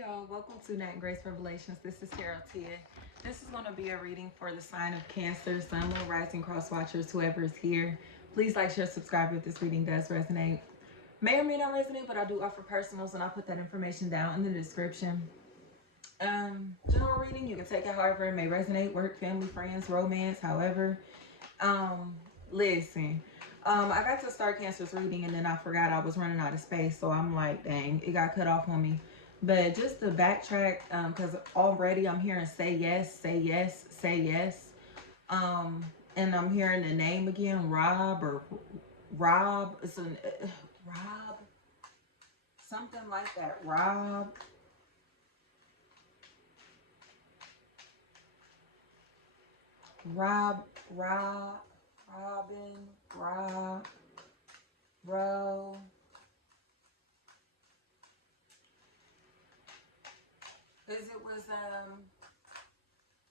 y'all, welcome to Nat and Grace Revelations. This is Tarot Tia. This is going to be a reading for the sign of Cancer, Sun, Moon, Rising, Cross Watchers, whoever is here. Please like, share, subscribe if this reading does resonate. May or may not resonate, but I do offer personals and I'll put that information down in the description. General reading, you can take it however it may resonate, work, family, friends, romance, however. Listen. I got to start Cancer's reading and then I forgot I was running out of space. So I'm like, dang, it got cut off on me. But just to backtrack, because already I'm hearing say yes, say yes, say yes. And I'm hearing the name again, Rob or Rob. It's an Rob. Something like that. Rob. Robin, Rob, Ro. Because it was,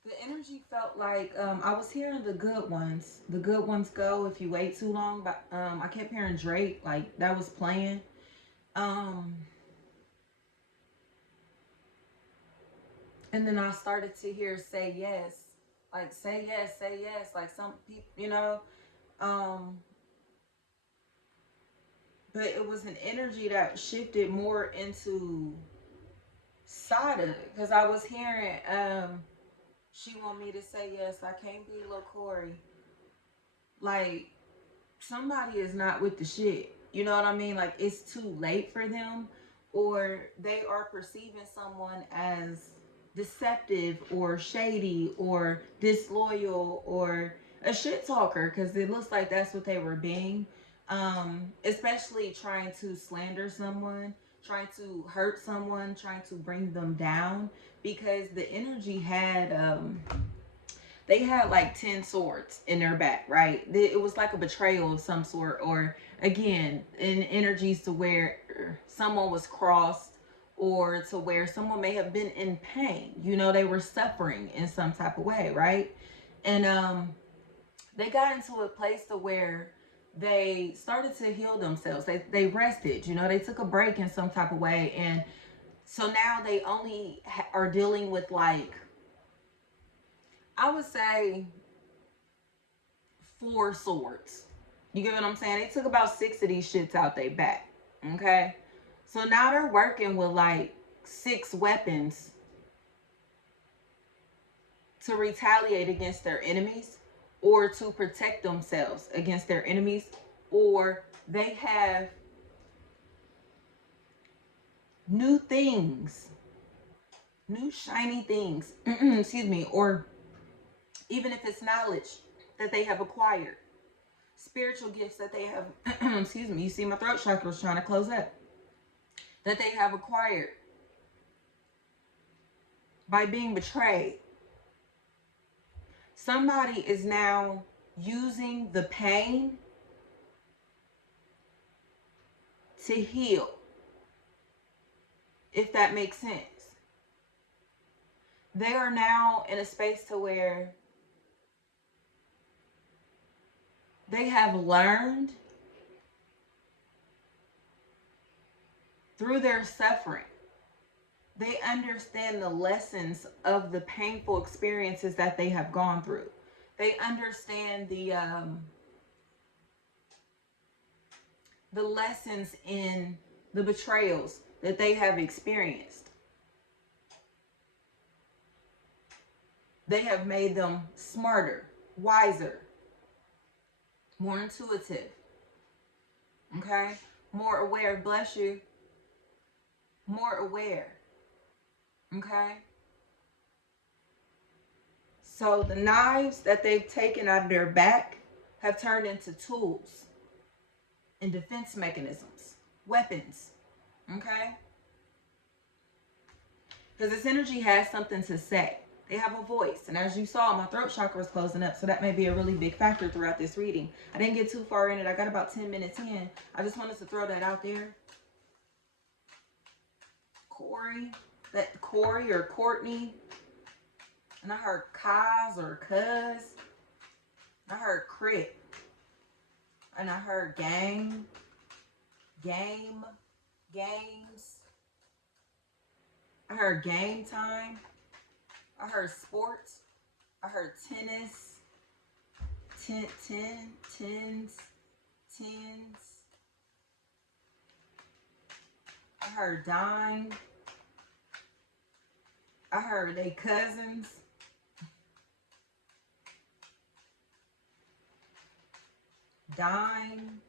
the energy felt like, I was hearing the good ones. The good ones go if you wait too long. But I kept hearing Drake, like, that was playing. And then I started to hear say yes. Like, say yes, say yes. Like, some people, you know. But it was an energy that shifted more into Sada. Because I was hearing, she want me to say yes. I can't be Lil Corey. Like, somebody is not with the shit. You know what I mean? Like, it's too late for them. Or they are perceiving someone as deceptive or shady or disloyal or a shit talker, because it looks like that's what they were being. Especially trying to slander someone, trying to hurt someone, trying to bring them down, because the energy had they had like 10 swords in their back, right? It was like a betrayal of some sort, or again, in energies to where someone was crossed, or to where someone may have been in pain. You know, they were suffering in some type of way, right? And they got into a place to where they started to heal themselves. They rested, you know, they took a break in some type of way. And so now they only are dealing with, like, I would say 4 swords. You get what I'm saying? They took about 6 of these shits out their back. Okay? So now they're working with like 6 weapons to retaliate against their enemies, or to protect themselves against their enemies, or they have new things, new shiny things, excuse me, or even if it's knowledge that they have acquired, spiritual gifts that they have, excuse me, you see my throat chakra is trying to close up, that they have acquired by being betrayed. Somebody is now using the pain to heal, if that makes sense. They are now in a space to where they have learned through their suffering. They understand the lessons of the painful experiences that they have gone through. They understand the lessons in the betrayals that they have experienced. They have made them smarter, wiser, more intuitive, okay? More aware, bless you, more aware, okay? So the knives that they've taken out of their back have turned into tools and defense mechanisms, weapons, okay? Because this energy has something to say. They have a voice. And as you saw, my throat chakra is closing up. So that may be a really big factor throughout this reading. I didn't get too far in it. I got about 10 minutes in. I just wanted to throw that out there. Corey or Courtney. And I heard Kaz or Cuz. I heard Crit. And I heard Game, Games. I heard game time. I heard sports. I heard tennis. Tens. I heard dime. I heard they cousins. Dime.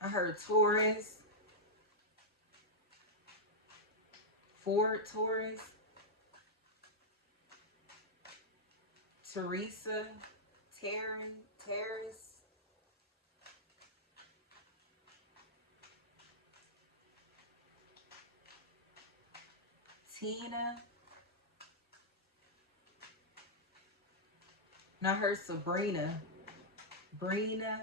I heard Taurus. Ford Taurus. Teresa. Terrace. Tina. And I heard Sabrina. Brina.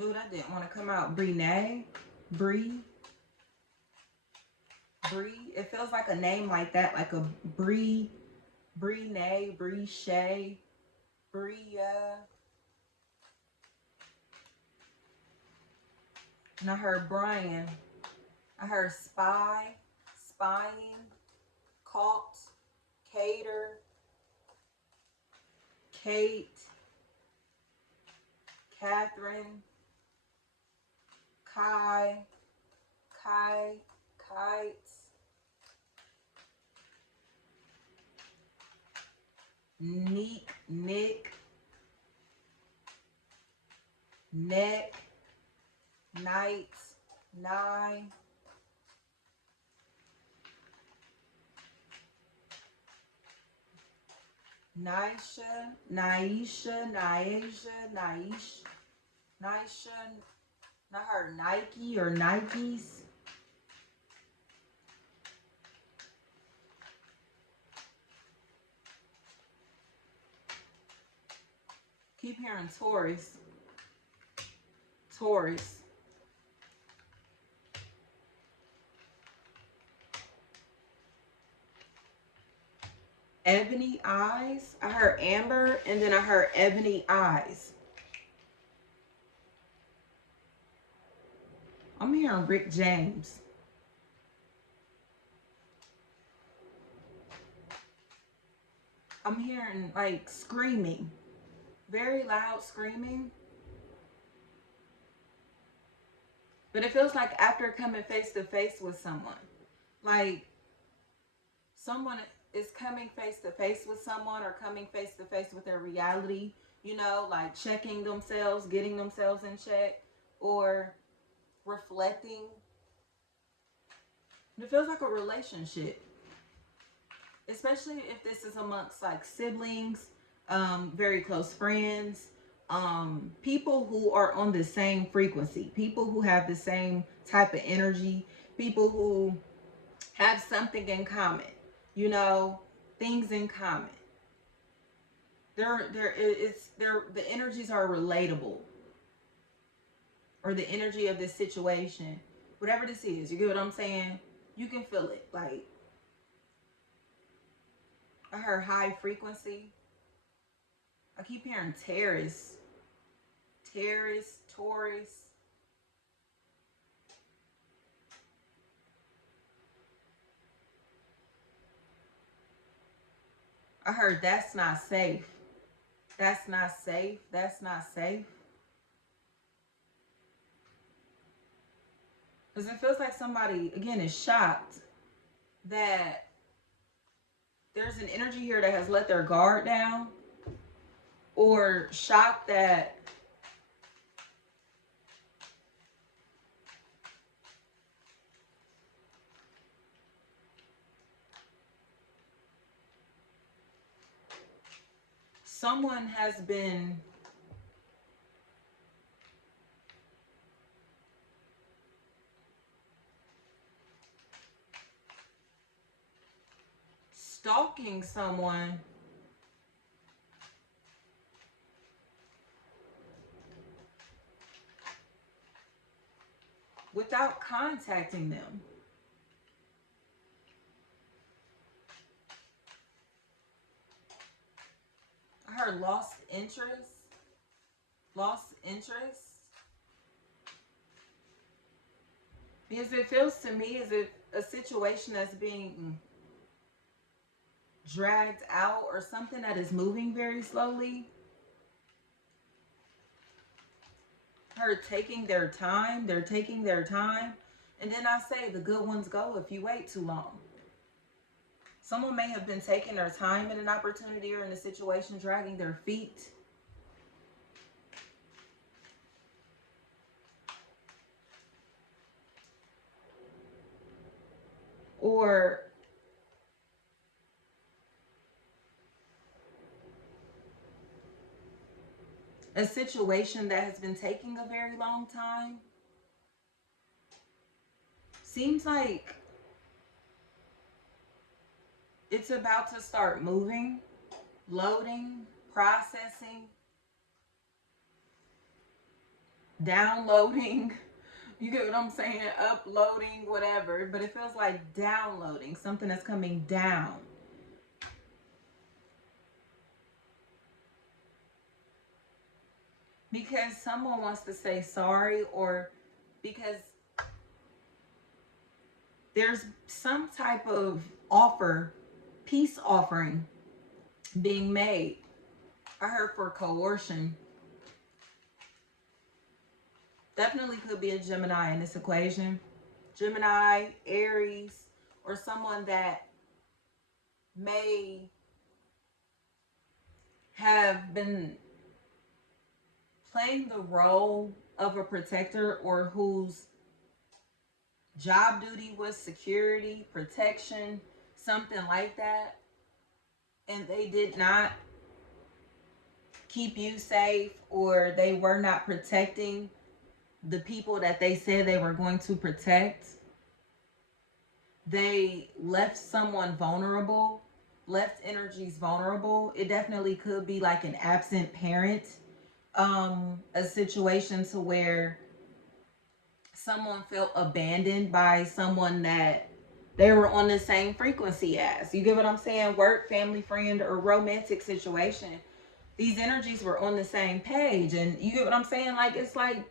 Ooh, that didn't want to come out. Bree. It feels like a name like that, like a Bree, Shay, Bria. And I heard Brian. I heard spying, caught, cater, Kate, Catherine, kites, Nick, neck, night, nine, Naisha. I heard Nike or Nikes. Keep hearing Taurus. Ebony eyes. I heard amber, and then I heard ebony eyes. I'm hearing Rick James. I'm hearing like screaming. Very loud screaming. But it feels like after coming face to face with someone. Like someone is coming face to face with someone or coming face to face with their reality, you know, like checking themselves, getting themselves in check, or reflecting. It feels like a relationship, especially if this is amongst like siblings, very close friends, people who are on the same frequency, people who have the same type of energy, people who have something in common, you know, things in common. The energies are relatable, or the energy of this situation, whatever this is, you get what I'm saying? You can feel it. Like I heard high frequency. I keep hearing Taurus. I heard that's not safe. That's not safe. Because it feels like somebody, again, is shocked that there's an energy here that has let their guard down, or shocked that someone has been stalking someone without contacting them. heard lost interest. Lost interest. Because it feels to me as if a situation that's being dragged out or something that is moving very slowly. Her taking their time. They're taking their time. And then I say the good ones go if you wait too long. Someone may have been taking their time in an opportunity or in a situation, dragging their feet. Or a situation that has been taking a very long time. Seems like it's about to start moving, loading, processing, downloading. You get what I'm saying? Uploading, whatever. But it feels like downloading, something that's coming down. Because someone wants to say sorry, or because there's some type of offer, peace offering being made. I heard for coercion. Definitely could be a Gemini in this equation. Gemini, Aries, or someone that may have been playing the role of a protector, or whose job duty was security, protection, something like that, and they did not keep you safe, or they were not protecting the people that they said they were going to protect. They left someone vulnerable, left energies vulnerable. It definitely could be like an absent parent, a situation to where someone felt abandoned by someone that they were on the same frequency as. You get what I'm saying? Work, family, friend, or romantic situation. These energies were on the same page. And you get what I'm saying? Like, it's like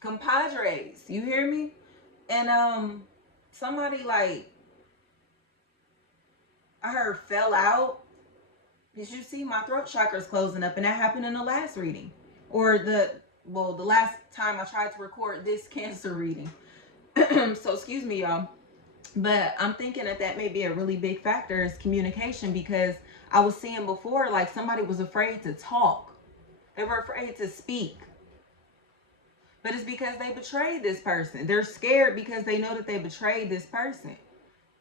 compadres. You hear me? And somebody, like, I heard fell out. Did you see my throat chakra's closing up? And that happened in the last reading. Or the last time I tried to record this Cancer reading. So excuse me, y'all. But I'm thinking that may be a really big factor is communication, because I was seeing before, like, somebody was afraid to talk. They were afraid to speak. But it's because they betrayed this person. They're scared because they know that they betrayed this person.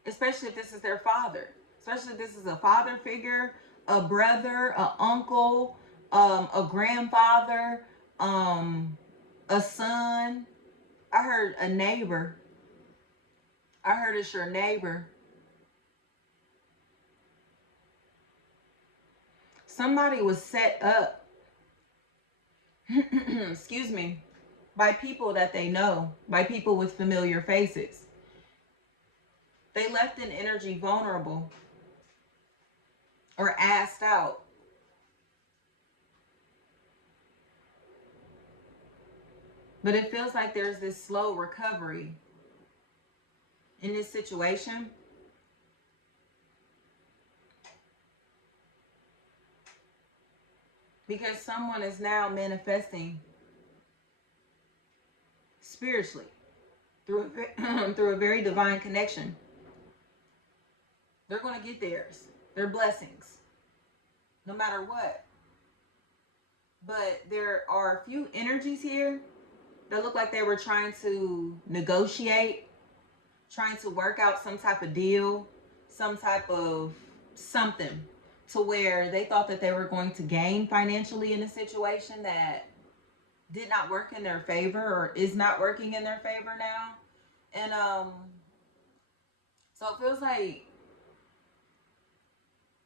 Especially if this is their father. Especially if this is a father figure, a brother, an uncle, a grandfather, a son. I heard a neighbor. I heard it's your neighbor. Somebody was set up, excuse me, by people that they know, by people with familiar faces. They left an energy vulnerable or asked out. But it feels like there's this slow recovery in this situation. Because someone is now manifesting spiritually through a very divine connection. They're going to get theirs. Their blessings. No matter what. But there are a few energies here that look like they were trying to negotiate, trying to work out some type of deal, some type of something, to where they thought that they were going to gain financially in a situation that did not work in their favor, or is not working in their favor now. And so it feels like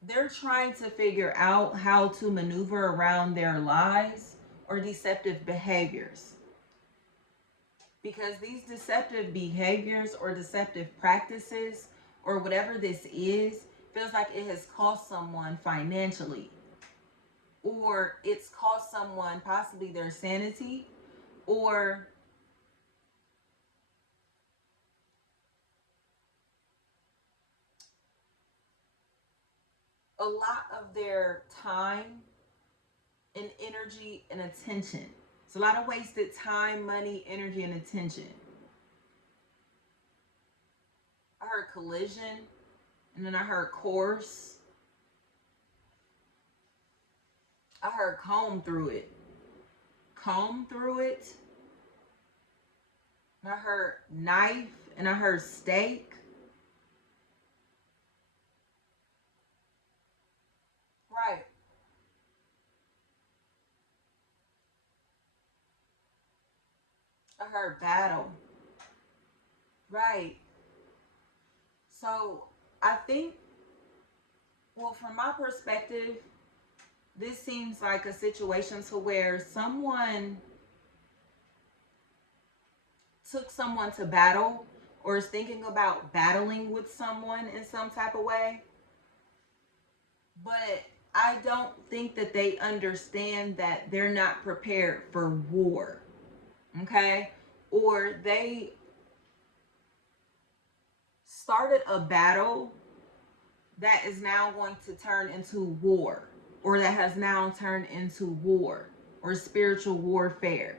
they're trying to figure out how to maneuver around their lies or deceptive behaviors. Because these deceptive behaviors or deceptive practices, or whatever this is, feels like it has cost someone financially, or it's cost someone possibly their sanity, or a lot of their time and energy and attention. It's a lot of wasted time, money, energy, and attention. I heard collision, and then I heard course. I heard comb through it. Comb through it. And I heard knife, and I heard steak. Right. I heard battle. Right. So I think, well, from my perspective, this seems like a situation to where someone took someone to battle or is thinking about battling with someone in some type of way. But I don't think that they understand that they're not prepared for war. Okay? Or they started a battle that is now going to turn into war, or that has now turned into war or spiritual warfare.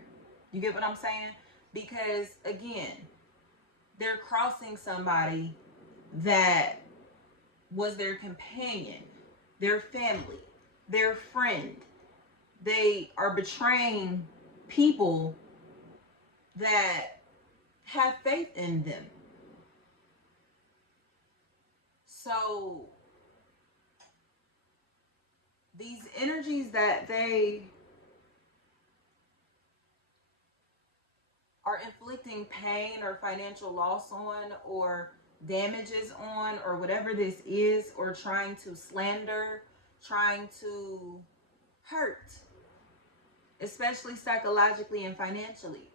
You get what I'm saying? Because again, they're crossing somebody that was their companion, their family, their friend. They are betraying people that have faith in them. So these energies that they are inflicting pain or financial loss on, or damages on, or whatever this is, or trying to slander, trying to hurt, especially psychologically and financially,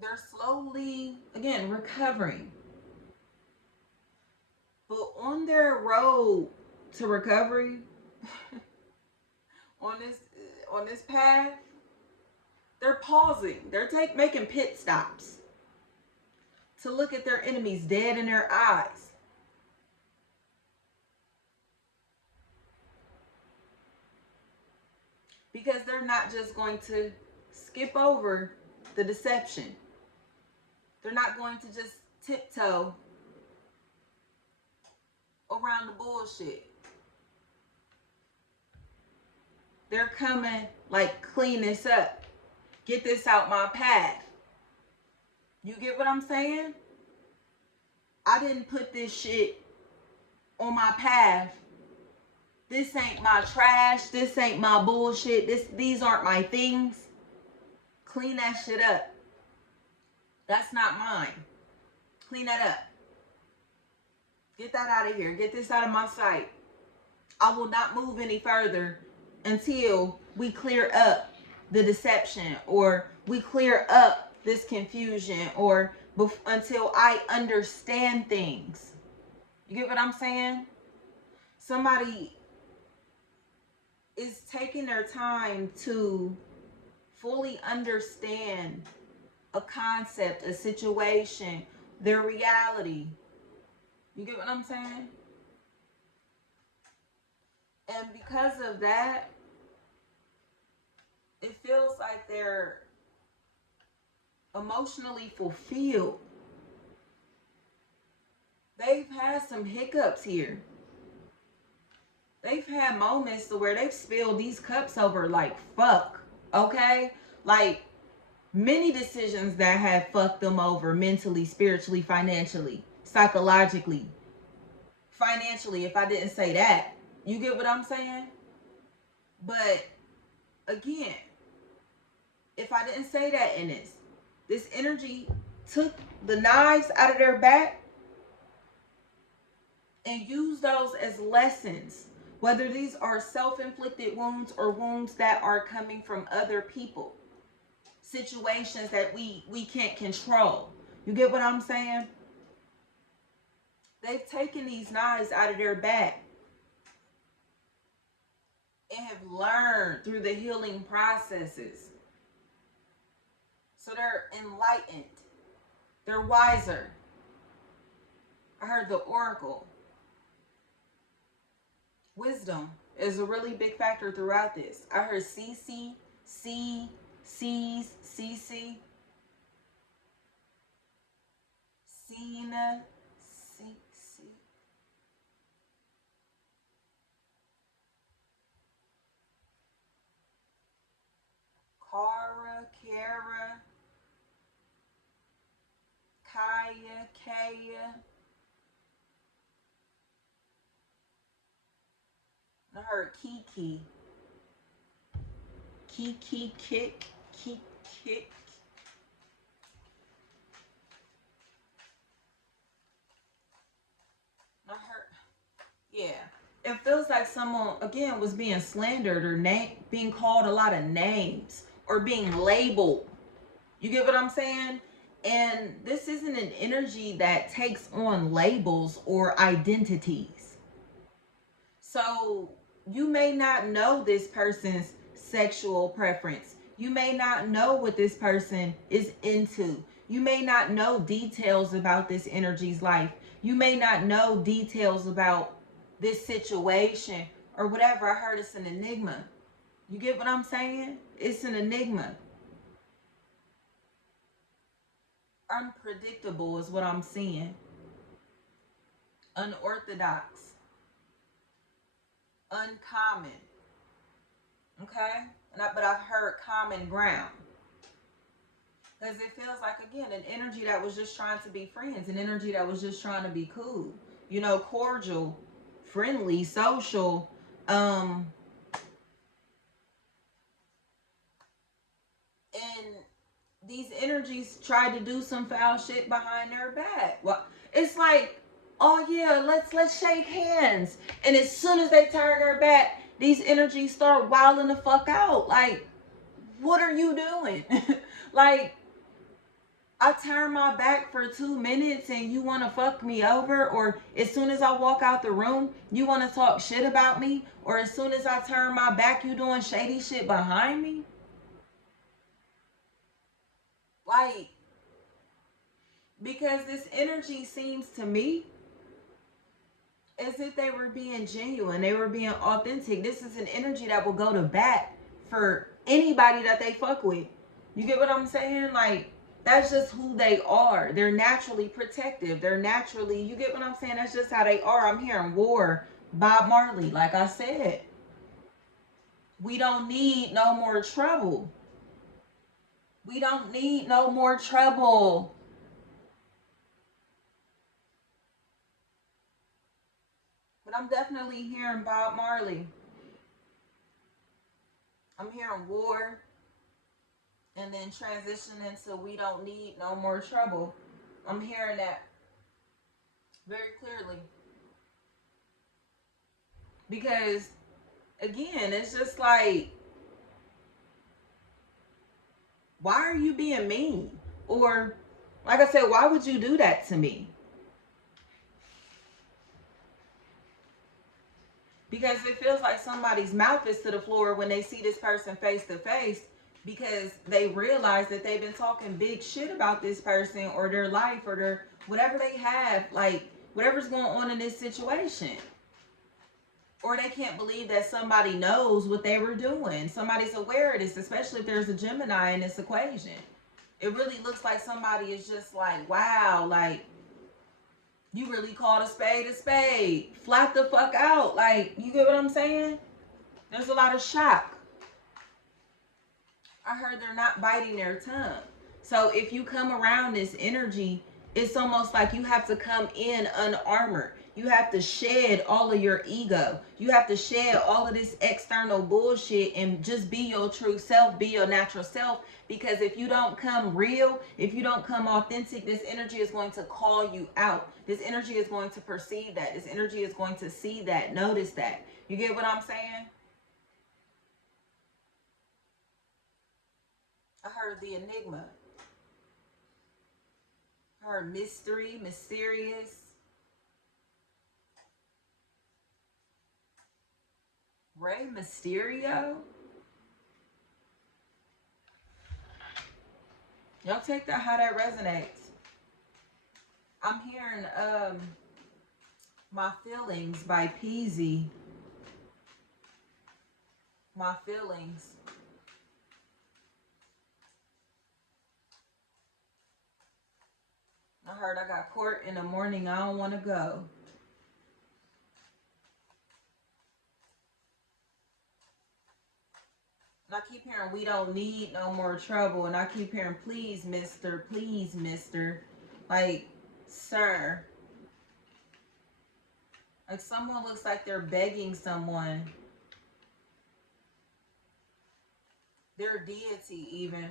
they're slowly, again, recovering. But on their road to recovery, on this path, they're pausing. They're making pit stops to look at their enemies dead in their eyes. Because they're not just going to skip over the deception. They're not going to just tiptoe around the bullshit. They're coming like, clean this up. Get this out my path. You get what I'm saying? I didn't put this shit on my path. This ain't my trash. This ain't my bullshit. These aren't my things. Clean that shit up. That's not mine. Clean that up. Get that out of here. Get this out of my sight. I will not move any further until we clear up the deception, or we clear up this confusion, or until I understand things. You get what I'm saying? Somebody is taking their time to fully understand a concept, a situation, their reality. You get what I'm saying? And because of that, it feels like they're emotionally fulfilled. They've had some hiccups here. They've had moments to where they've spilled these cups over like fuck, okay? Like many decisions that have fucked them over mentally, spiritually, financially, psychologically, financially, if I didn't say that. You get what I'm saying? But again, if I didn't say that in this energy took the knives out of their back and used those as lessons, whether these are self-inflicted wounds or wounds that are coming from other people, situations that we can't control. You get what I'm saying? They've taken these knives out of their back and have learned through the healing processes. So they're enlightened. They're wiser. I heard the oracle. Wisdom is a really big factor throughout this. I heard CC, C, C's, CC, Cena, C. Kara, Kaya. I heard Kiki, Kick. I heard, yeah. It feels like someone again was being slandered or being called a lot of names or being labeled. You get what I'm saying? And this isn't an energy that takes on labels or identities. So you may not know this person's sexual preference. You may not know what this person is into. You may not know details about this energy's life. You may not know details about this situation or whatever. I heard it's an enigma. You get what I'm saying? It's an enigma. Unpredictable is what I'm seeing. Unorthodox. Uncommon. Okay? But I've heard common ground. Because it feels like, again, an energy that was just trying to be friends. An energy that was just trying to be cool. You know, cordial, friendly, social. And these energies tried to do some foul shit behind their back. Well, it's like, oh yeah, let's shake hands. And as soon as they turn their back, these energies start wilding the fuck out. Like, what are you doing? Like, I turn my back for 2 minutes and you want to fuck me over? Or as soon as I walk out the room, you want to talk shit about me? Or as soon as I turn my back, you doing shady shit behind me? Like, because this energy seems to me as if they were being genuine, they were being authentic. This is an energy that will go to bat for anybody that they fuck with. You get what I'm saying? Like, that's just who they are. They're naturally protective. They're naturally, you get what I'm saying? That's just how they are. I'm hearing war, Bob Marley. Like I said, we don't need no more trouble. We don't need no more trouble. But I'm definitely hearing Bob Marley. I'm hearing war and then transition into we don't need no more trouble. I'm hearing that very clearly. Because again, it's just like, why are you being mean? Or like I said, why would you do that to me? Because it feels like somebody's mouth is to the floor when they see this person face to face, because they realize that they've been talking big shit about this person or their life or their whatever they have, like whatever's going on in this situation. Or they can't believe that somebody knows what they were doing. Somebody's aware of this, especially if there's a Gemini in this equation. It really looks like somebody is just like, wow, like, you really called a spade a spade. Flat the fuck out. Like, you get what I'm saying? There's a lot of shock. I heard they're not biting their tongue. So if you come around this energy, it's almost like you have to come in unarmored. You have to shed all of your ego. You have to shed all of this external bullshit and just be your true self, be your natural self. Because if you don't come real, if you don't come authentic, this energy is going to call you out. This energy is going to perceive that. This energy is going to see that, notice that. You get what I'm saying? I heard the enigma. I heard mystery, mysterious. Rey Mysterio? Y'all take that how that resonates. I'm hearing My Feelings by Peezy. My Feelings. I heard I got court in the morning. I don't want to go. And I keep hearing we don't need no more trouble. And I keep hearing please, mister. Please, mister. Like, sir. Like someone looks like they're begging someone. Their deity even.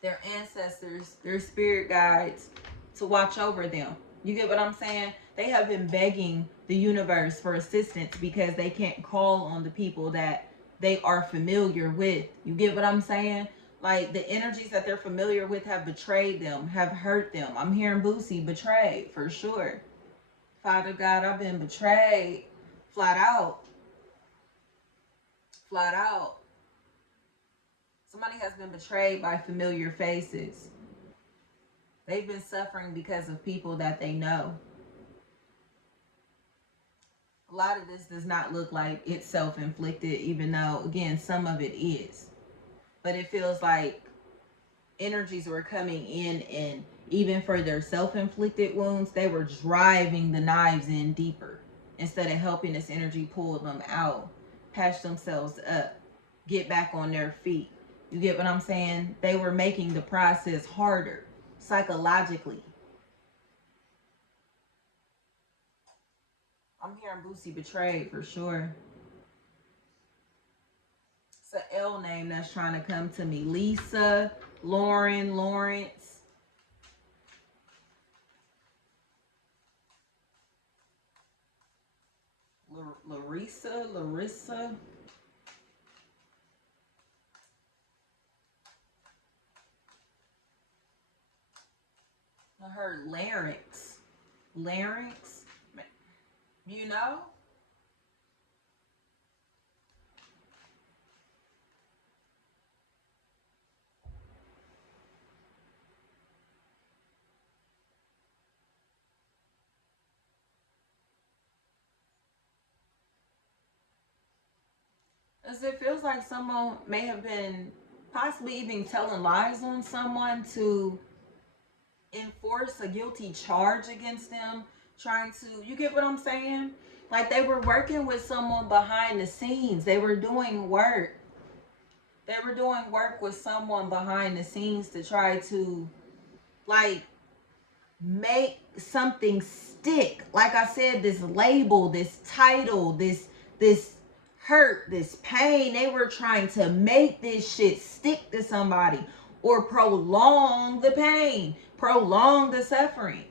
Their ancestors, their spirit guides to watch over them. You get what I'm saying? They have been begging the universe for assistance because they can't call on the people that they are familiar with. You get what I'm saying? Like the energies that they're familiar with have betrayed them, have hurt them. I'm hearing Boosie betrayed for sure. Father God, I've been betrayed. Flat out. Flat out. Somebody has been betrayed by familiar faces. They've been suffering because of people that they know. A lot of this does not look like it's self-inflicted, even though, again, some of it is. But it feels like energies were coming in, and even for their self-inflicted wounds, they were driving the knives in deeper instead of helping this energy pull them out, patch themselves up, get back on their feet. You get what I'm saying? They were making the process harder psychologically. I'm hearing Boosie betrayed for sure. It's an L name that's trying to come to me. Lisa, Lauren, Lawrence. Larissa. I heard larynx. Larynx? You know? As it feels like someone may have been possibly even telling lies on someone to enforce a guilty charge against them, trying to, you get what I'm saying? Like they were working with someone behind the scenes. They were doing work. They were doing work with someone behind the scenes to try to like make something stick. Like I said, this label, this title, this hurt, this pain, they were trying to make this shit stick to somebody or prolong the pain, prolong the suffering.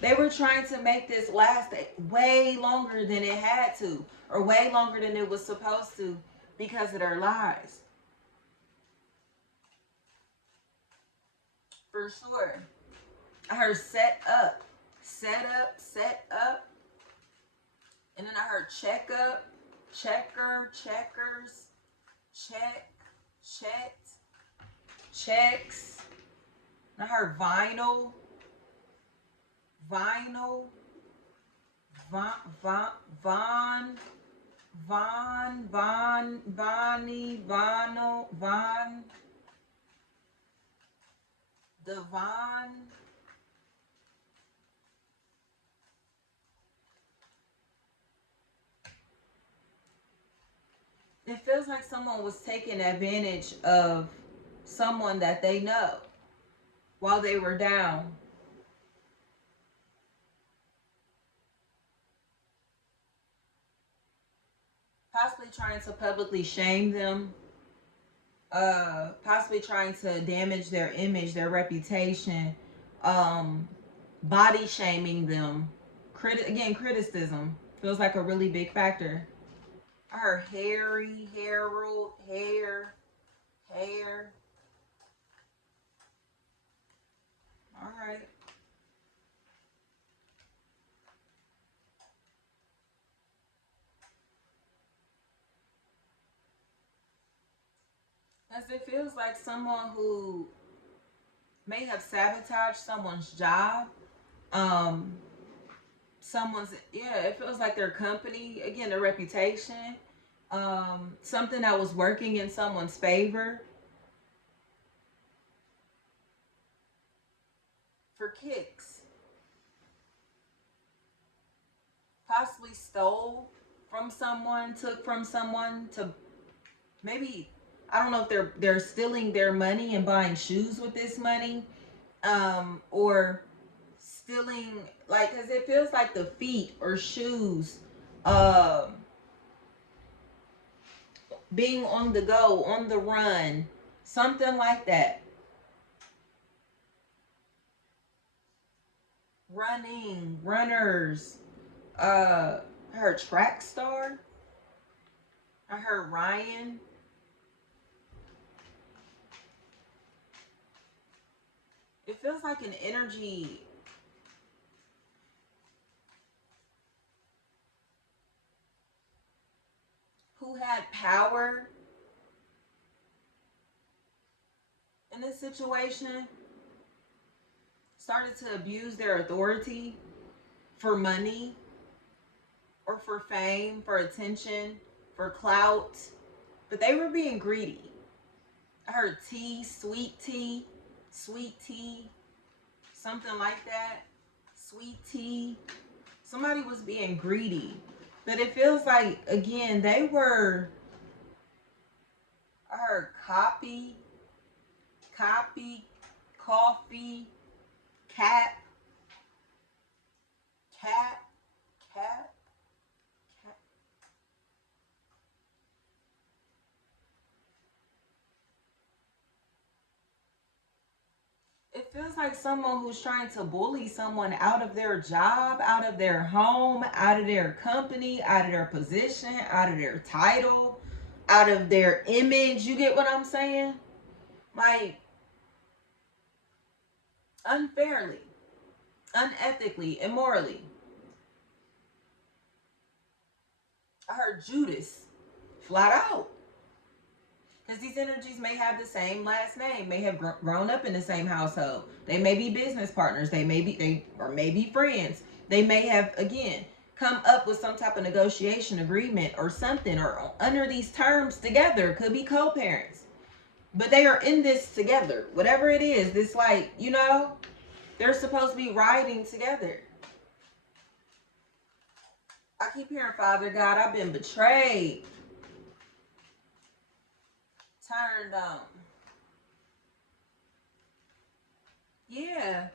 They were trying to make this last way longer than it had to, or way longer than it was supposed to because of their lies. For sure. I heard set up, set up. And then I heard check up, checker, checkers, check, checked, checks. And I heard vinyl, vinyl, Vonnie, Vono, Von, Devon. It feels like someone was taking advantage of someone that they know while they were down. Possibly trying to publicly shame them, possibly trying to damage their image, their reputation, body shaming them. Again, criticism feels like a really big factor. I heard Harry, Harold, hair. All right. As it feels like someone who may have sabotaged someone's job. Um, someone's, yeah, it feels like their company, again, their reputation, something that was working in someone's favor for kicks, possibly stole from someone, took from someone to maybe, I don't know if they're stealing their money and buying shoes with this money, or stealing, like, because it feels like the feet or shoes, um being on the go, on the run, something like that. Running, runners. I heard track star. I heard Ryan. It feels like an energy who had power in this situation started to abuse their authority for money or for fame, for attention, for clout, but they were being greedy. I heard tea, sweet tea, something like that. Sweet tea. Somebody was being greedy. But it feels like, again, they were, I heard copy, coffee, cap, cap, cap, cap. It feels like someone who's trying to bully someone out of their job, out of their home, out of their company, out of their position, out of their title, out of their image. You get what I'm saying? Like, unfairly, unethically, immorally. I heard Judas flat out. Because these energies may have the same last name, may have grown up in the same household. They may be business partners. Or may be friends. They may have, again, come up with some type of negotiation agreement or something, or under these terms together. Could be co-parents, but they are in this together. Whatever it is, this, like, they're supposed to be riding together. I keep hearing, Father God, I've been betrayed, turned on. Yeah.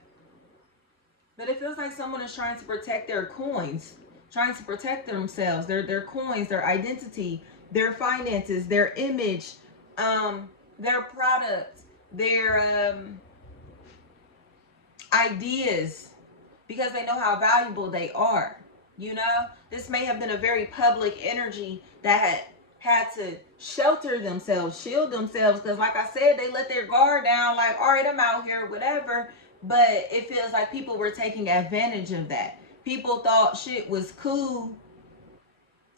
But it feels like someone is trying to protect their coins, trying to protect themselves, their coins, their identity, their finances, their image, their product, their ideas, because they know how valuable they are. This may have been a very public energy that had to shelter themselves, shield themselves, because, like I said, they let their guard down, like, all right, I'm out here, whatever. But it feels like people were taking advantage of that. People thought shit was cool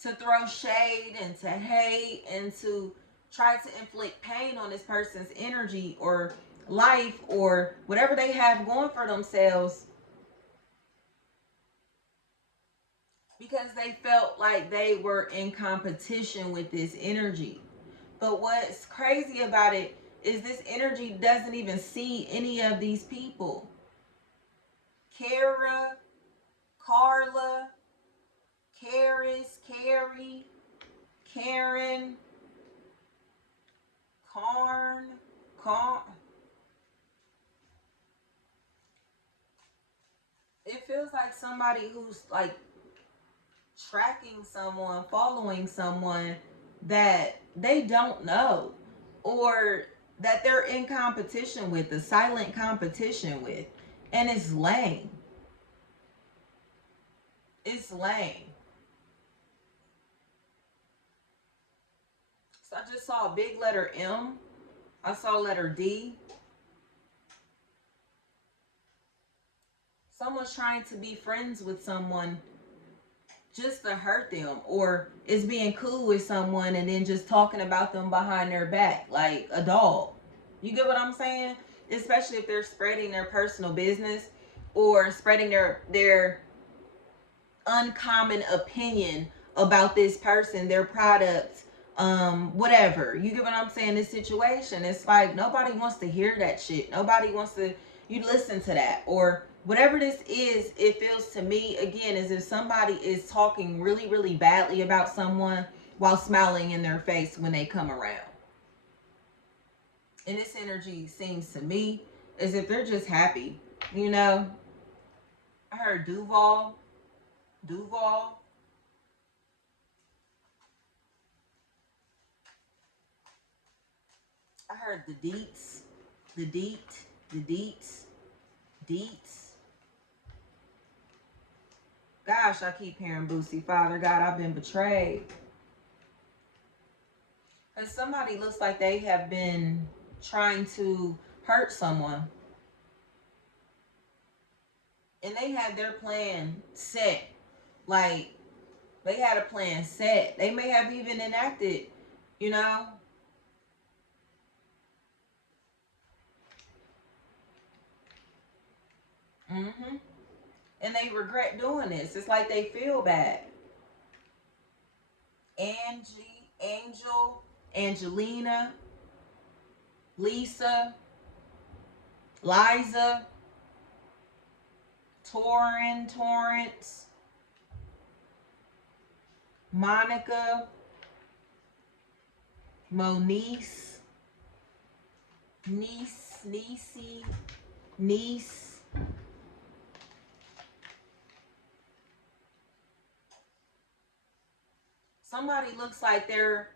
to throw shade and to hate and to try to inflict pain on this person's energy or life or whatever they have going for themselves, because they felt like they were in competition with this energy. But what's crazy about it is this energy doesn't even see any of these people. Kara, Carla, Karis, Carrie, Karen, Karn. It feels like somebody who's, like, tracking someone, following someone that they don't know, or that they're in competition with, the silent competition with. And it's lame. It's lame. So I just saw a big letter M. I saw letter D. Someone's trying to be friends with someone just to hurt them, or is being cool with someone and then just talking about them behind their back like a dog. You get what I'm saying? Especially if they're spreading their personal business or spreading their uncommon opinion about this person, their product, whatever. You get what I'm saying? This situation, it's like nobody wants to hear that shit. Nobody wants to you listen to that, or whatever this is. It feels to me again as if somebody is talking really, really badly about someone while smiling in their face when they come around. And this energy seems to me as if they're just happy. You know, I heard Duval. I heard the deets, deets. Gosh, I keep hearing Boosie. Father God, I've been betrayed. And somebody looks like they have been trying to hurt someone. And they had their plan set. Like, they had a plan set. They may have even enacted, you know. Mm-hmm. And they regret doing this. It's like they feel bad. Angie, Angel, Angelina, Lisa, Liza, Torrance, Monica, Moniece, Niece. Somebody looks like they're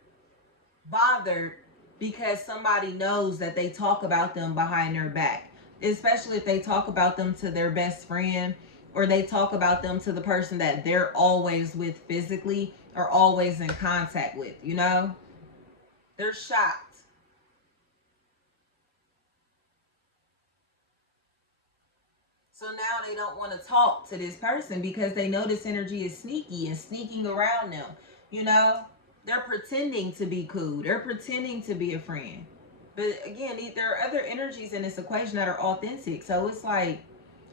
bothered because somebody knows that they talk about them behind their back, especially if they talk about them to their best friend, or they talk about them to the person that they're always with physically or always in contact with, you know. They're shocked. So now they don't want to talk to this person because they know this energy is sneaky and sneaking around them. You know, they're pretending to be cool. They're pretending to be a friend. But again, there are other energies in this equation that are authentic. So it's like,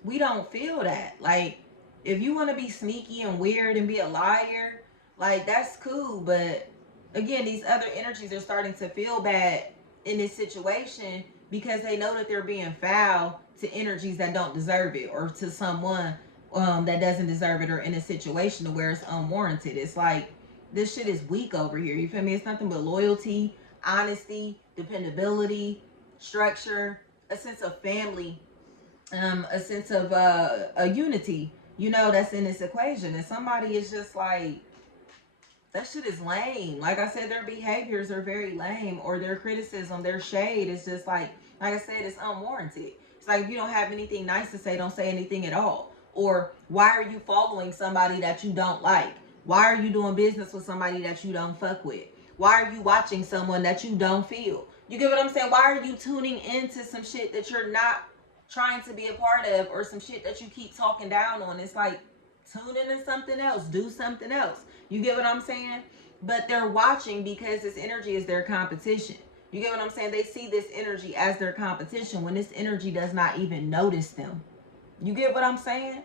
we don't feel that. Like, if you want to be sneaky and weird and be a liar, like, that's cool. But again, these other energies are starting to feel bad in this situation because they know that they're being foul to energies that don't deserve it, or to someone that doesn't deserve it, or in a situation where it's unwarranted. It's like, this shit is weak over here. You feel me? It's nothing but loyalty, honesty, dependability, structure, a sense of family, a sense of a unity, you know, that's in this equation. And somebody is just like, that shit is lame. Like I said, their behaviors are very lame, or their criticism, their shade is just like I said, it's unwarranted. It's like, if you don't have anything nice to say, don't say anything at all. Or why are you following somebody that you don't like? Why are you doing business with somebody that you don't fuck with? Why are you watching someone that you don't feel? You get what I'm saying? Why are you tuning into some shit that you're not trying to be a part of, or some shit that you keep talking down on? It's like, tune into something else, do something else. You get what I'm saying? But they're watching because this energy is their competition. You get what I'm saying? They see this energy as their competition when this energy does not even notice them. You get what I'm saying?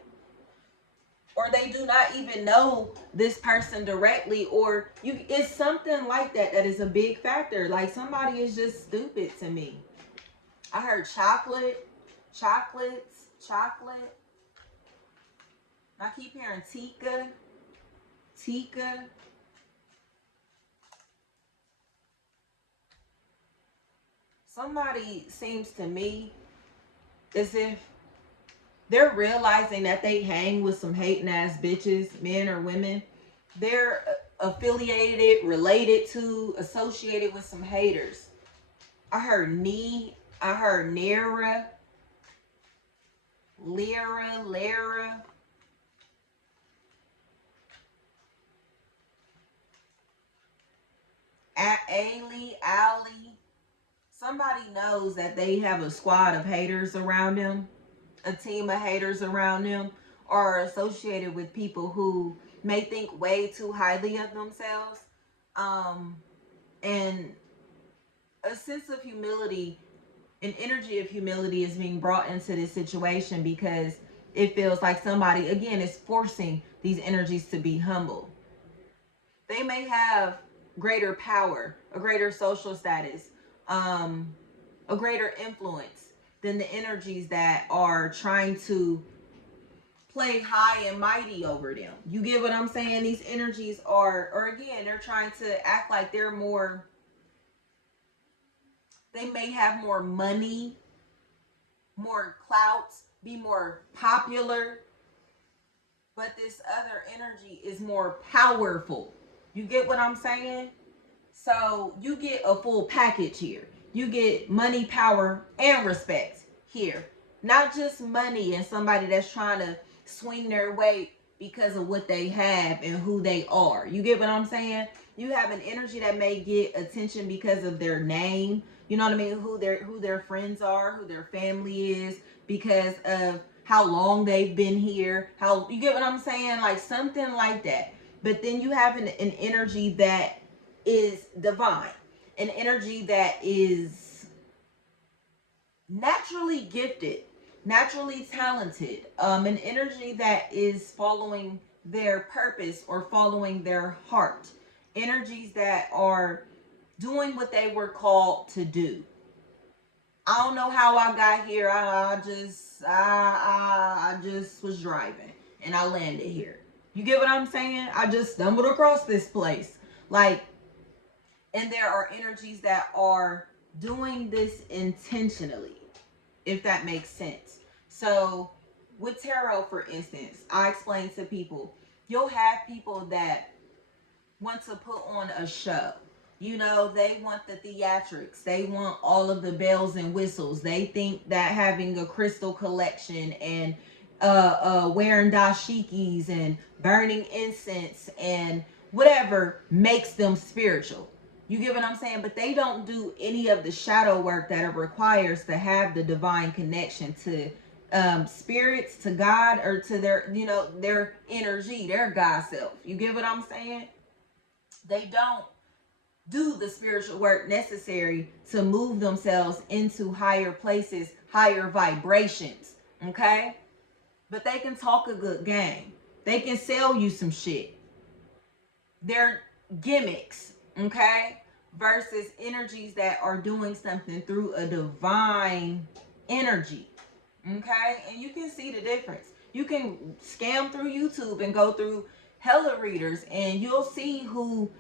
Or they do not even know this person directly, or it's something like that that is a big factor. Like, somebody is just stupid to me. I heard chocolate. I keep hearing Tika. Somebody seems to me as if they're realizing that they hang with some hating ass bitches, men or women. They're affiliated, related to, associated with some haters. I heard I heard Lyra. Ali. Somebody knows that they have a squad of haters around them, a team of haters around them, are associated with people who may think way too highly of themselves. Um, and a sense of humility, an energy of humility is being brought into this situation because it feels like somebody, again, is forcing these energies to be humble. They may have greater power, a greater social status, um, a greater influence than the energies that are trying to play high and mighty over them. You get what I'm saying? These energies are, or again, they're trying to act like they're more, they may have more money, more clout, be more popular, but this other energy is more powerful. You get what I'm saying? So you get a full package here. You get money, power, and respect here. Not just money and somebody that's trying to swing their weight because of what they have and who they are. You get what I'm saying? You have an energy that may get attention because of their name. You know what I mean? Who their friends are, who their family is, because of how long they've been here. How, you get what I'm saying? Like something like that. But then you have an energy that is divine, an energy that is naturally gifted, naturally talented, an energy that is following their purpose or following their heart, energies that are doing what they were called to do. I don't know how I got here. I just was driving and I landed here. You get what I'm saying? I just stumbled across this place. Like, and there are energies that are doing this intentionally, if that makes sense. So, with tarot, for instance, I explain to people, you'll have people that want to put on a show. You know, they want the theatrics. They want all of the bells and whistles. They think that having a crystal collection and wearing dashikis and burning incense and whatever makes them spiritual. You get what I'm saying? But they don't do any of the shadow work that it requires to have the divine connection to spirits, to God, or to their, their energy, their God self. You get what I'm saying? They don't do the spiritual work necessary to move themselves into higher places, higher vibrations. Okay? But they can talk a good game. They can sell you some shit. They're gimmicks. Okay? Versus energies that are doing something through a divine energy. Okay? And you can see the difference. You can scam through YouTube and go through hella readers and you'll see who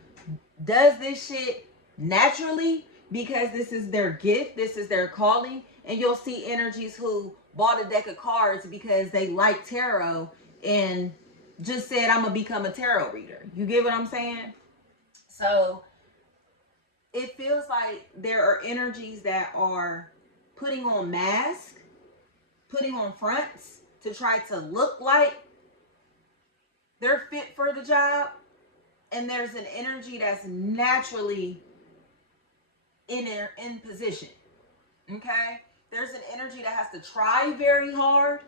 does this shit naturally because this is their gift, this is their calling, and you'll see energies who bought a deck of cards because they like tarot and just said, I'm gonna become a tarot reader. You get what I'm saying? So it feels like there are energies that are putting on masks, putting on fronts to try to look like they're fit for the job. And there's an energy that's naturally in position. Okay? There's an energy that has to try very hard.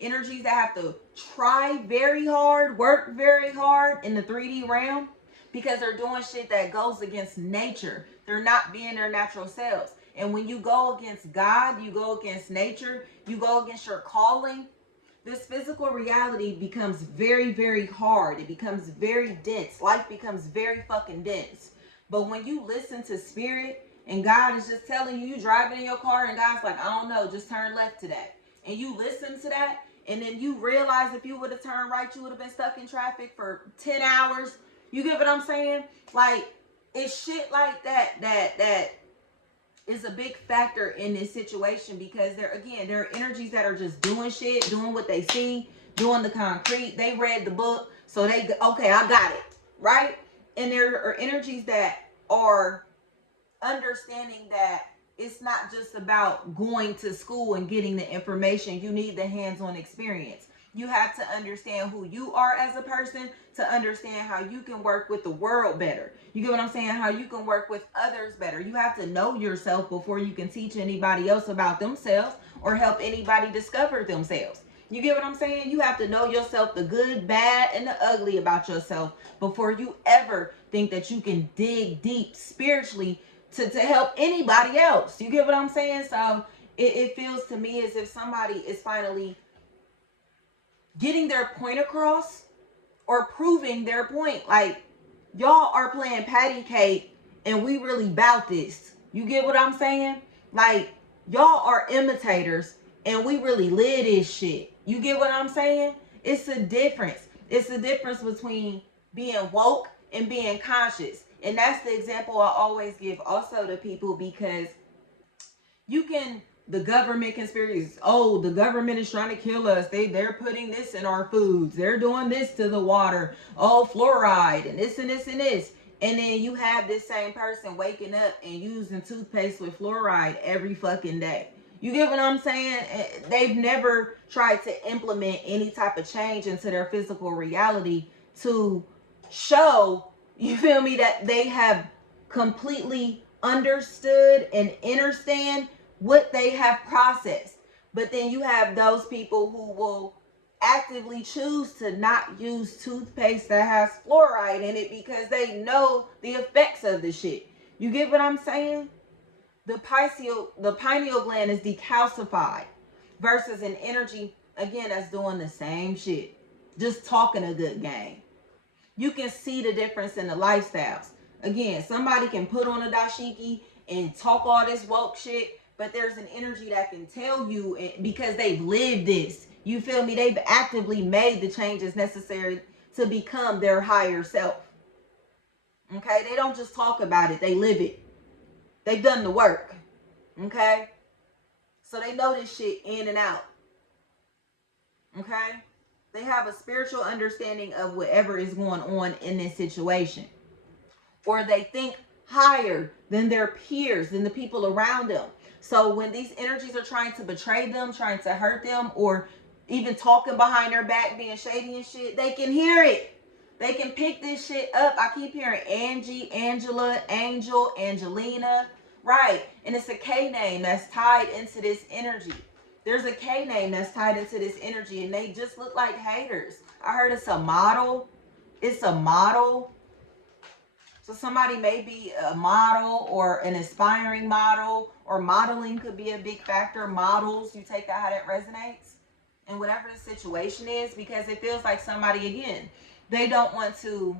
Energies that have to try very hard, work very hard in the 3D realm because they're doing shit that goes against nature. They're not being their natural selves. And when you go against God, you go against nature, you go against your calling, this physical reality becomes very, very hard. It becomes very dense. Life becomes very fucking dense. But when you listen to spirit and God is just telling you, you driving in your car and God's like, I don't know, just turn left today. And you listen to that and then you realize if you would have turned right, you would have been stuck in traffic for 10 hours. You get what I'm saying? Like, it's shit like that is a big factor in this situation because there are energies that are just doing shit, doing what they see, doing the concrete. They read the book, so okay, I got it, right? And there are energies that are understanding that it's not just about going to school and getting the information. You need the hands-on experience. You have to understand who you are as a person to understand how you can work with the world better. You get what I'm saying? How you can work with others better. You have to know yourself before you can teach anybody else about themselves or help anybody discover themselves. You get what I'm saying? You have to know yourself, the good, bad, and the ugly about yourself before you ever think that you can dig deep spiritually to help anybody else. You get what I'm saying? So it feels to me as if somebody is finally getting their point across or proving their point. Like, y'all are playing patty cake and we really bout this. You get what I'm saying? Like, y'all are imitators and we really live this shit. You get what I'm saying? It's a difference. It's the difference between being woke and being conscious. And that's the example I always give also to people, because you can, the government conspiracies, oh, the government is trying to kill us, they're putting this in our foods, they're doing this to the water, oh, fluoride and this and this and this. And then you have this same person waking up and using toothpaste with fluoride every fucking day. You get what I'm saying? They've never tried to implement any type of change into their physical reality to show, you feel me, that they have completely understood and understand what they have processed. But then you have those people who will actively choose to not use toothpaste that has fluoride in it because they know the effects of the shit. You get what I'm saying? The pineal gland is decalcified versus an energy, again, that's doing the same shit, just talking a good game. You can see the difference in the lifestyles. Again, somebody can put on a dashiki and talk all this woke shit, but there's an energy that can tell you, because they've lived this. You feel me? They've actively made the changes necessary to become their higher self. Okay? They don't just talk about it. They live it. They've done the work. Okay? So they know this shit in and out. Okay? They have a spiritual understanding of whatever is going on in this situation. Or they think higher than their peers, than the people around them. So when these energies are trying to betray them, trying to hurt them, or even talking behind their back, being shady and shit, they can hear it. They can pick this shit up. I keep hearing Angie, Angela, Angel, Angelina. Right. And it's a K name that's tied into this energy. There's a K name that's tied into this energy, and they just look like haters. I heard it's a model. It's a model. So somebody may be a model or an aspiring model, or modeling could be a big factor. Models, you take that how that resonates. And whatever the situation is, because it feels like somebody, again, they don't want to,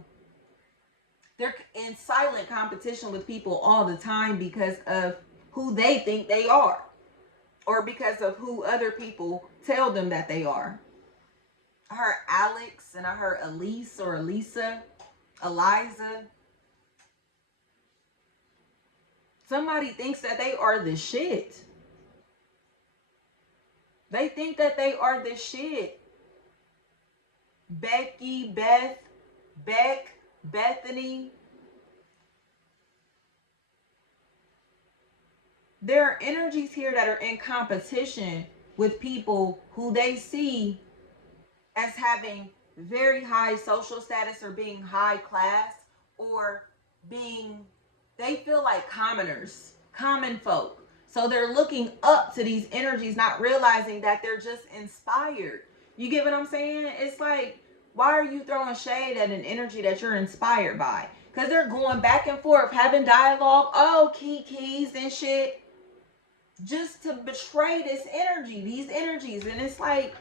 they're in silent competition with people all the time because of who they think they are, or because of who other people tell them that they are. I heard Alex, and I heard Elise or Elisa, Eliza. Somebody thinks that they are the shit. They think that they are the shit. Becky, Beth, Beck, Bethany. There are energies here that are in competition with people who they see as having very high social status, or being high class, or being, they feel like commoners, common folk. So they're looking up to these energies, not realizing that they're just inspired. You get what I'm saying? It's like, why are you throwing shade at an energy that you're inspired by? Because they're going back and forth, having dialogue, oh, keys and shit, just to betray this energy, these energies. And it's like,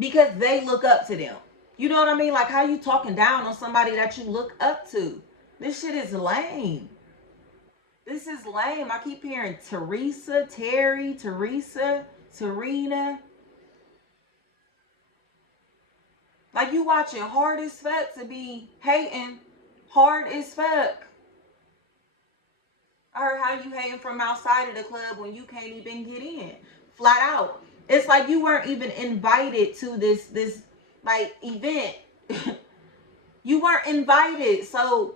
because they look up to them. You know what I mean? Like, how you talking down on somebody that you look up to? This shit is lame. This is lame. I keep hearing Teresa, Terry, Teresa, Serena. Like, you watching hard as fuck to be hating hard as fuck. I heard how you hating from outside of the club when you can't even get in. Flat out. It's like you weren't even invited to this like event. You weren't invited. So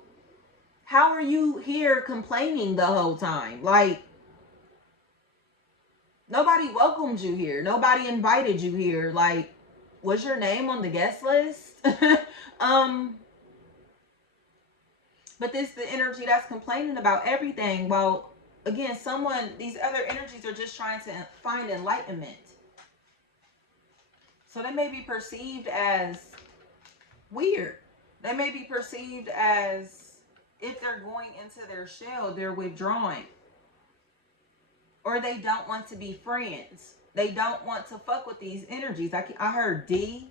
how are you here complaining the whole time? Like, nobody welcomed you here. Nobody invited you here. Like, was your name on the guest list? But this the energy that's complaining about everything. Well, again, these other energies are just trying to find enlightenment. So they may be perceived as weird. They may be perceived as, if they're going into their shell, they're withdrawing. Or they don't want to be friends. They don't want to fuck with these energies. I heard D.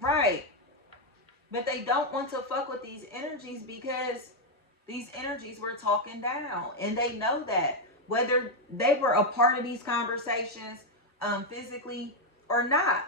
Right. But they don't want to fuck with these energies because these energies were talking down. And they know that. Whether they were a part of these conversations physically or not.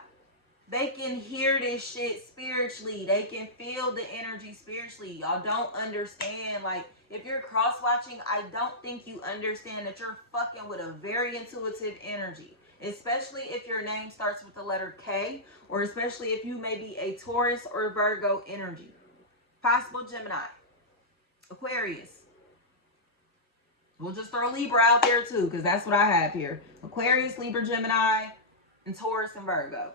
They can hear this shit spiritually. They can feel the energy spiritually. Y'all don't understand. Like, if you're cross-watching, I don't think you understand that you're fucking with a very intuitive energy. Especially if your name starts with the letter K, or especially if you may be a Taurus or Virgo energy. Possible Gemini. Aquarius. We'll just throw Libra out there too, because that's what I have here. Aquarius, Libra, Gemini, and Taurus and Virgo.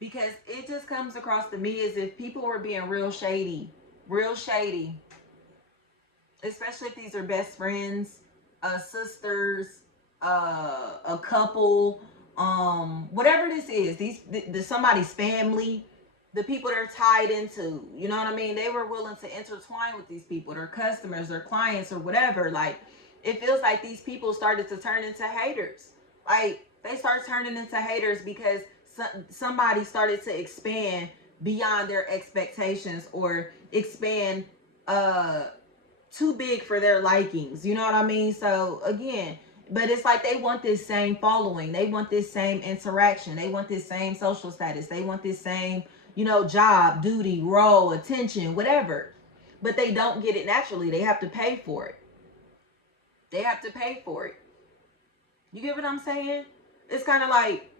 Because it just comes across to me as if people were being real shady. Real shady. Especially if these are best friends, sisters, a couple, whatever this is. Somebody's family, the people they're tied into. You know what I mean? They were willing to intertwine with these people, their customers, their clients, or whatever. Like, it feels like these people started to turn into haters. Like, they start turning into haters because somebody started to expand beyond their expectations, or expand too big for their likings. You know what I mean? So again, but it's like they want this same following. They want this same interaction. They want this same social status. They want this same, job, duty, role, attention, whatever. But they don't get it naturally. They have to pay for it. They have to pay for it. You get what I'm saying? It's kind of like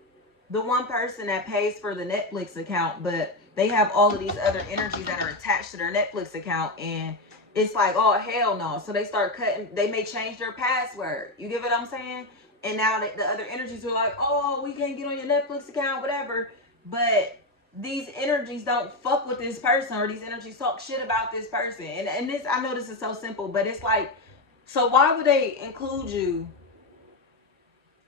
the one person that pays for the Netflix account, but they have all of these other energies that are attached to their Netflix account, and it's like, oh, hell no. So they start cutting, they may change their password. You get what I'm saying? And now the other energies are like, oh, we can't get on your Netflix account, whatever. But these energies don't fuck with this person, or these energies talk shit about this person. And this, I know this is so simple, but it's like, so why would they include you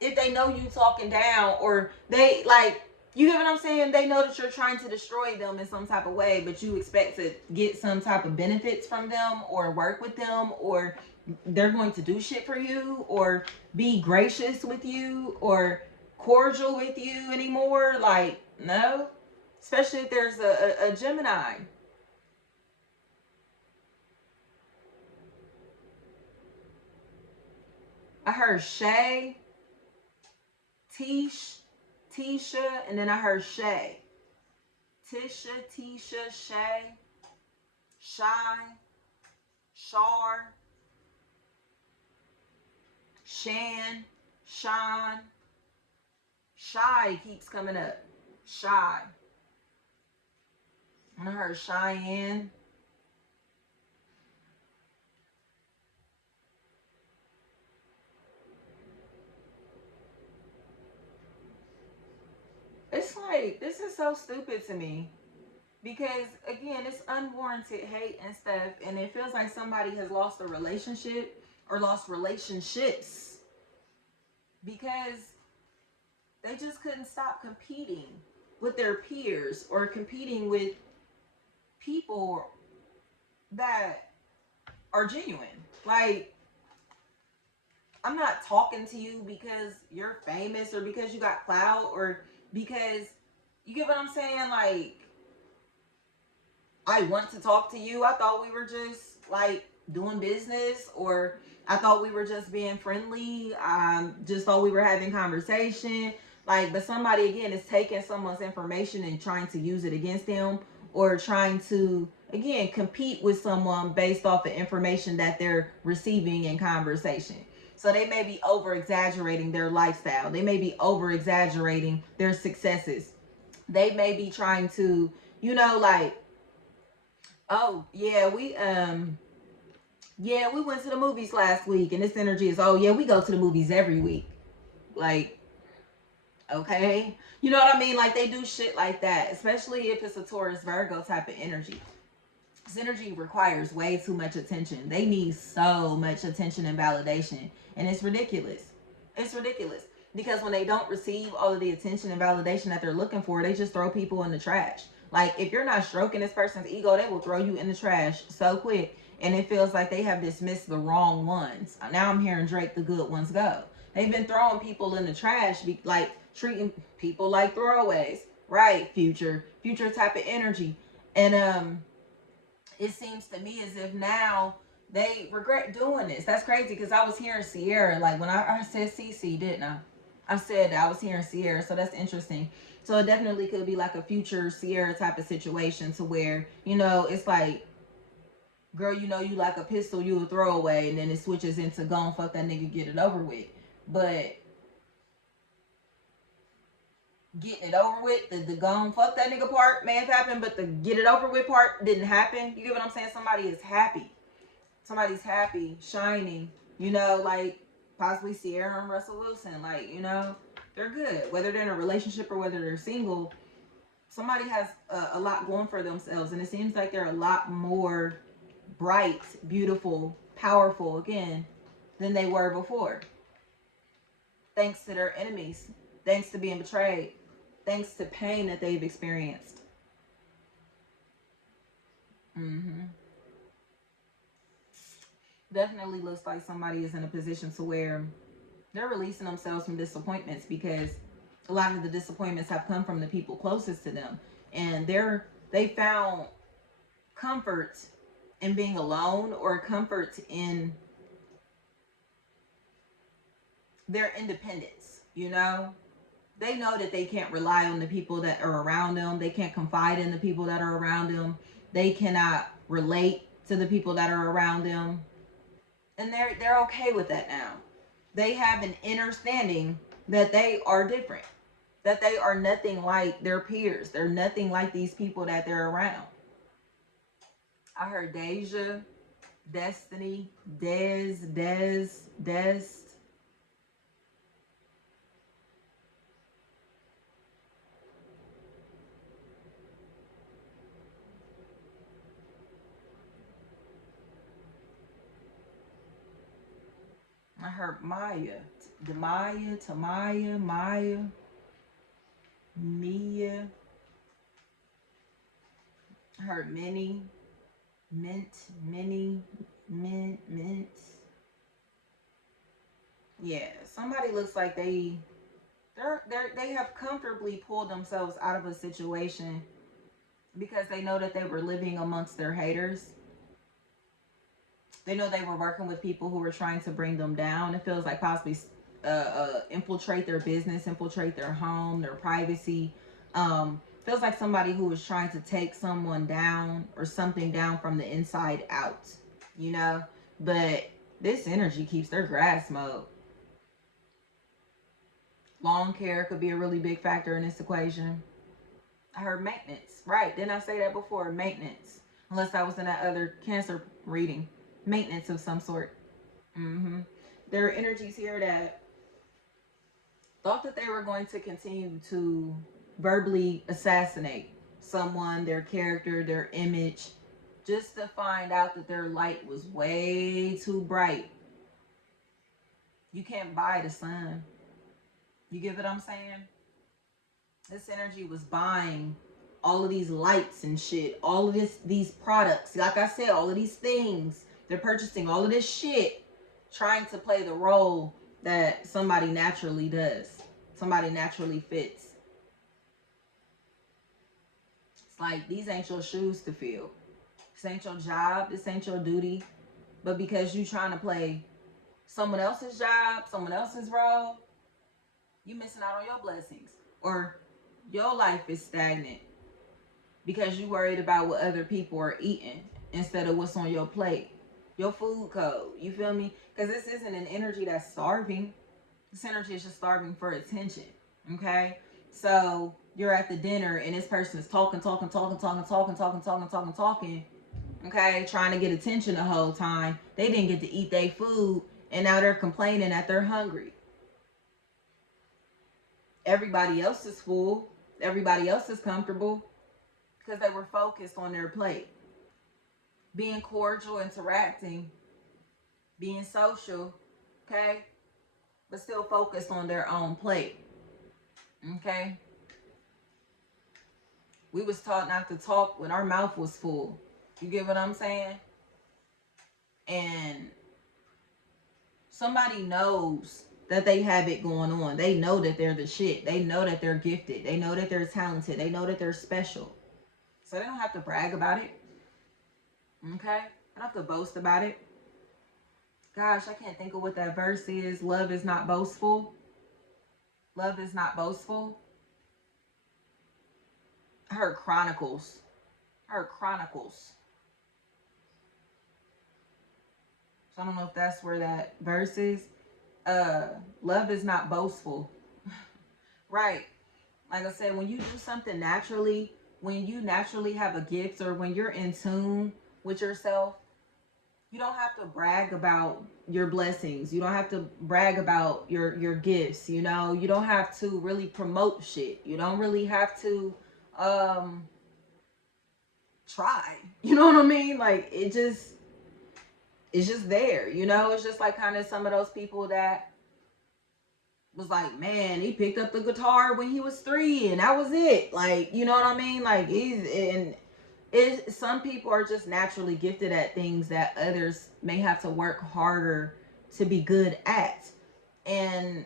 if they know you talking down, or they, like, you get what I'm saying? They know that you're trying to destroy them in some type of way, but you expect to get some type of benefits from them, or work with them, or they're going to do shit for you, or be gracious with you, or cordial with you anymore. Like, no. Especially if there's a Gemini. I heard Shay, Tisha, and then I heard Shay. Tisha, Shay, Shy, Shar, Shan, Sean. Shy keeps coming up. Shy. And I heard Cheyenne. It's like, this is so stupid to me. Because, again, it's unwarranted hate and stuff. And it feels like somebody has lost a relationship, or lost relationships, because they just couldn't stop competing with their peers, or competing with people that are genuine. Like, I'm not talking to you because you're famous, or because you got clout, or because, you get what I'm saying? Like, I want to talk to you. I thought we were just, like, doing business, or I thought we were just being friendly. Just thought we were having conversation. Like, but somebody, again, is taking someone's information and trying to use it against them, or trying to, again, compete with someone based off of information that they're receiving in conversation. So they may be over exaggerating their lifestyle. They may be over exaggerating their successes. They may be trying to, like, oh yeah, we went to the movies last week, and this energy is, oh yeah, we go to the movies every week. Like, okay, you know what I mean? Like, they do shit like that, especially if it's a Taurus Virgo type of energy. This energy requires way too much attention. They need so much attention and validation, and it's ridiculous. It's ridiculous. Because when they don't receive all of the attention and validation that they're looking for, they just throw people in the trash. Like, if you're not stroking this person's ego, they will throw you in the trash so quick. And it feels like they have dismissed the wrong ones. Now I'm hearing Drake, the good ones go. They've been throwing people in the trash, like treating people like throwaways. Right, future type of energy. And it seems to me as if now they regret doing this. That's crazy, because I was hearing Sierra, like when I said CC, didn't I? I said that I was hearing Sierra, so that's interesting. So it definitely could be like a future Sierra type of situation, to where, you know, it's like, girl, you know, you like a pistol, you a throwaway, and then it switches into gon' fuck that nigga, get it over with. But getting it over with, the gon' fuck that nigga part may have happened, but the get it over with part didn't happen. You get what I'm saying? Somebody is happy. Somebody's happy, shining, you know, like possibly Sierra and Russell Wilson, like, you know, they're good. Whether they're in a relationship or whether they're single, somebody has a lot going for themselves. And it seems like they're a lot more bright, beautiful, powerful, again, than they were before. Thanks to their enemies, thanks to being betrayed, thanks to pain that they've experienced. Definitely looks like somebody is in a position to where they're releasing themselves from disappointments, because a lot of the disappointments have come from the people closest to them, and they found comfort in being alone, or comfort in their independence. You know, they know that they can't rely on the people that are around them. They can't confide in the people that are around them. They cannot relate to the people that are around them, and they're okay with that now. They have an understanding that they are different, that they are nothing like their peers. They're nothing like these people that they're around. I heard Deja, Destiny, Des. I heard Maya, Tamaya, Maya, Mia. I heard Minnie, Mint, Minnie, Mint. Yeah, somebody looks like they have comfortably pulled themselves out of a situation because they know that they were living amongst their haters. They know they were working with people who were trying to bring them down. It feels like possibly infiltrate their business, infiltrate their home, their privacy. Feels like somebody who was trying to take someone down or something down from the inside out, you know? But this energy keeps their grass mode. Lawn care could be a really big factor in this equation. I heard maintenance. Right. Didn't I say that before? Maintenance. Unless I was in that other Cancer reading. Maintenance of some sort. There are energies here that thought that they were going to continue to verbally assassinate someone, their character, their image, just to find out that their light was way too bright. You can't buy the sun. You get what I'm saying? This energy was buying all of these lights and shit, all of these products. Like I said, all of these things. They're purchasing all of this shit, trying to play the role that somebody naturally does. Somebody naturally fits. It's like, these ain't your shoes to fill. This ain't your job. This ain't your duty. But because you trying to play someone else's job, someone else's role, you missing out on your blessings. Or your life is stagnant because you worried about what other people are eating instead of what's on your plate. Your food code. You feel me? Because this isn't an energy that's starving. This energy is just starving for attention. Okay? So you're at the dinner and this person is talking. Okay? Trying to get attention the whole time. They didn't get to eat their food and now they're complaining that they're hungry. Everybody else is full. Everybody else is comfortable because they were focused on their plate. Being cordial, interacting, being social, okay? but still focused on their own plate. Okay? We was taught not to talk when our mouth was full. You get what I'm saying? And somebody knows that they have it going on. They know that they're the shit. They know that they're gifted. They know that they're talented. They know that they're special. So they don't have to brag about it. Okay? They don't have to boast about it. Gosh, I can't think of what that verse is. Love is not boastful. Love is not boastful. I heard Chronicles. So I don't know if that's where that verse is. Love is not boastful. Right. Like I said, when you do something naturally, when you naturally have a gift, or when you're in tune with yourself, you don't have to brag about your blessings. You don't have to brag about your gifts. You know, you don't have to really promote shit. You don't really have to try. You know what I mean? Like, it's just there. You know, it's just like kind of some of those people that was like, man, he picked up the guitar when he was 3 and that was it. Like, you know what I mean? Like, some people are just naturally gifted at things that others may have to work harder to be good at. And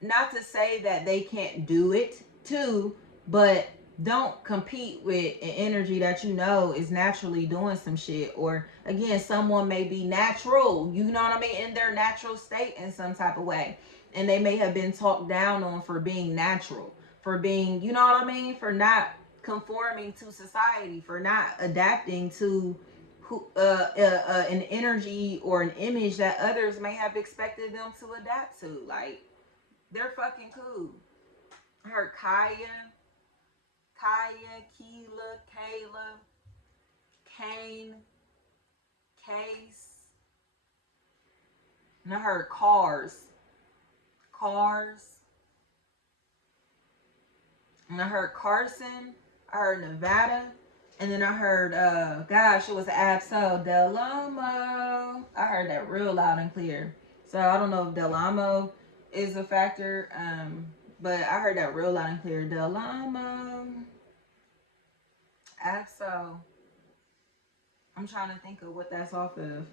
not to say that they can't do it too, but don't compete with an energy that you know is naturally doing some shit. Or again, someone may be natural, you know what I mean, in their natural state in some type of way, and they may have been talked down on for being natural, for being, you know what I mean, for not conforming to society, for not adapting to an energy or an image that others may have expected them to adapt to. Like, they're fucking cool. I heard Kaya, Keela, Kayla, Kane, Case. And I heard Cars. And I heard Carson. I heard Nevada. And then I heard, gosh, it was Absol Del Amo. I heard that real loud and clear. So I don't know if Del Amo is a factor, but I heard that real loud and clear. Del Amo. Absol. I'm trying to think of what that's off of.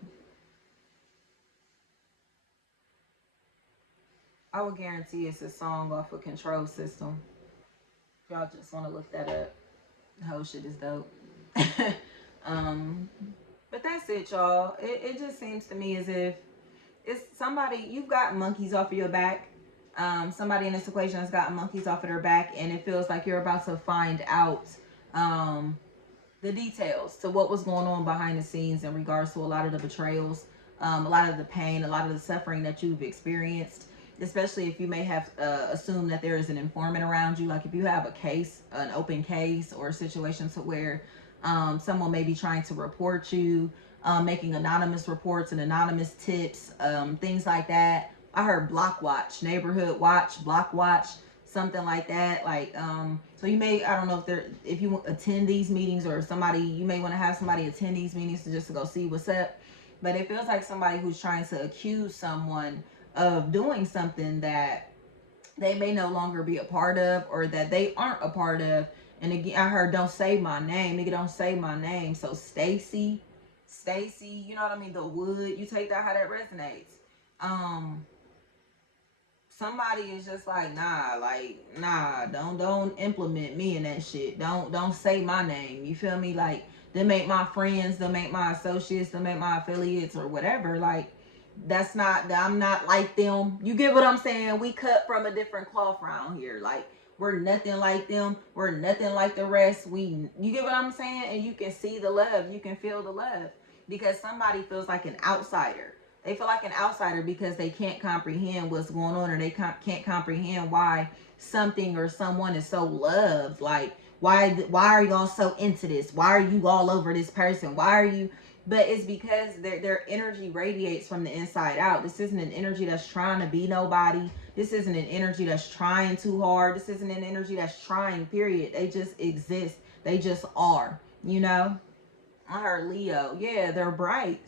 I would guarantee it's a song off of Control System. If y'all just want to look that up. The whole shit is dope. But that's it, y'all. It just seems to me as if it's somebody, you've got monkeys off of your back. Somebody in this equation has gotten monkeys off of their back, and it feels like you're about to find out the details to what was going on behind the scenes in regards to a lot of the betrayals, a lot of the pain, a lot of the suffering that you've experienced, especially if you may have assumed that there is an informant around you. Like if you have a case, an open case, or a situation to where someone may be trying to report you, making anonymous reports and anonymous tips, things like that. I heard block watch, neighborhood watch, block watch, something like that. Like, so you may, I don't know if you attend these meetings, or you may want to have somebody attend these meetings to go see what's up. But it feels like somebody who's trying to accuse someone of doing something that they may no longer be a part of, or that they aren't a part of. And again, I heard, don't say my name, nigga, don't say my name. So Stacy, you know what I mean? The wood, you take that how that resonates. Somebody is just like, nah, don't implement me in that shit. Don't say my name. You feel me? Like, them ain't my friends, them ain't my associates, them ain't my affiliates, or whatever. Like, I'm not like them. You get what I'm saying? We cut from a different cloth around here. Like, we're nothing like them. We're nothing like the rest. You get what I'm saying? And you can see the love. You can feel the love. Because somebody feels like an outsider. They feel like an outsider because they can't comprehend what's going on, or they can't comprehend why something or someone is so loved. Like, why are y'all so into this? Why are you all over this person? Why are you? But it's because their energy radiates from the inside out. This isn't an energy that's trying to be nobody. This isn't an energy that's trying too hard. This isn't an energy that's trying, period. They just exist. They just are, you know? I heard Leo. Yeah, they're bright.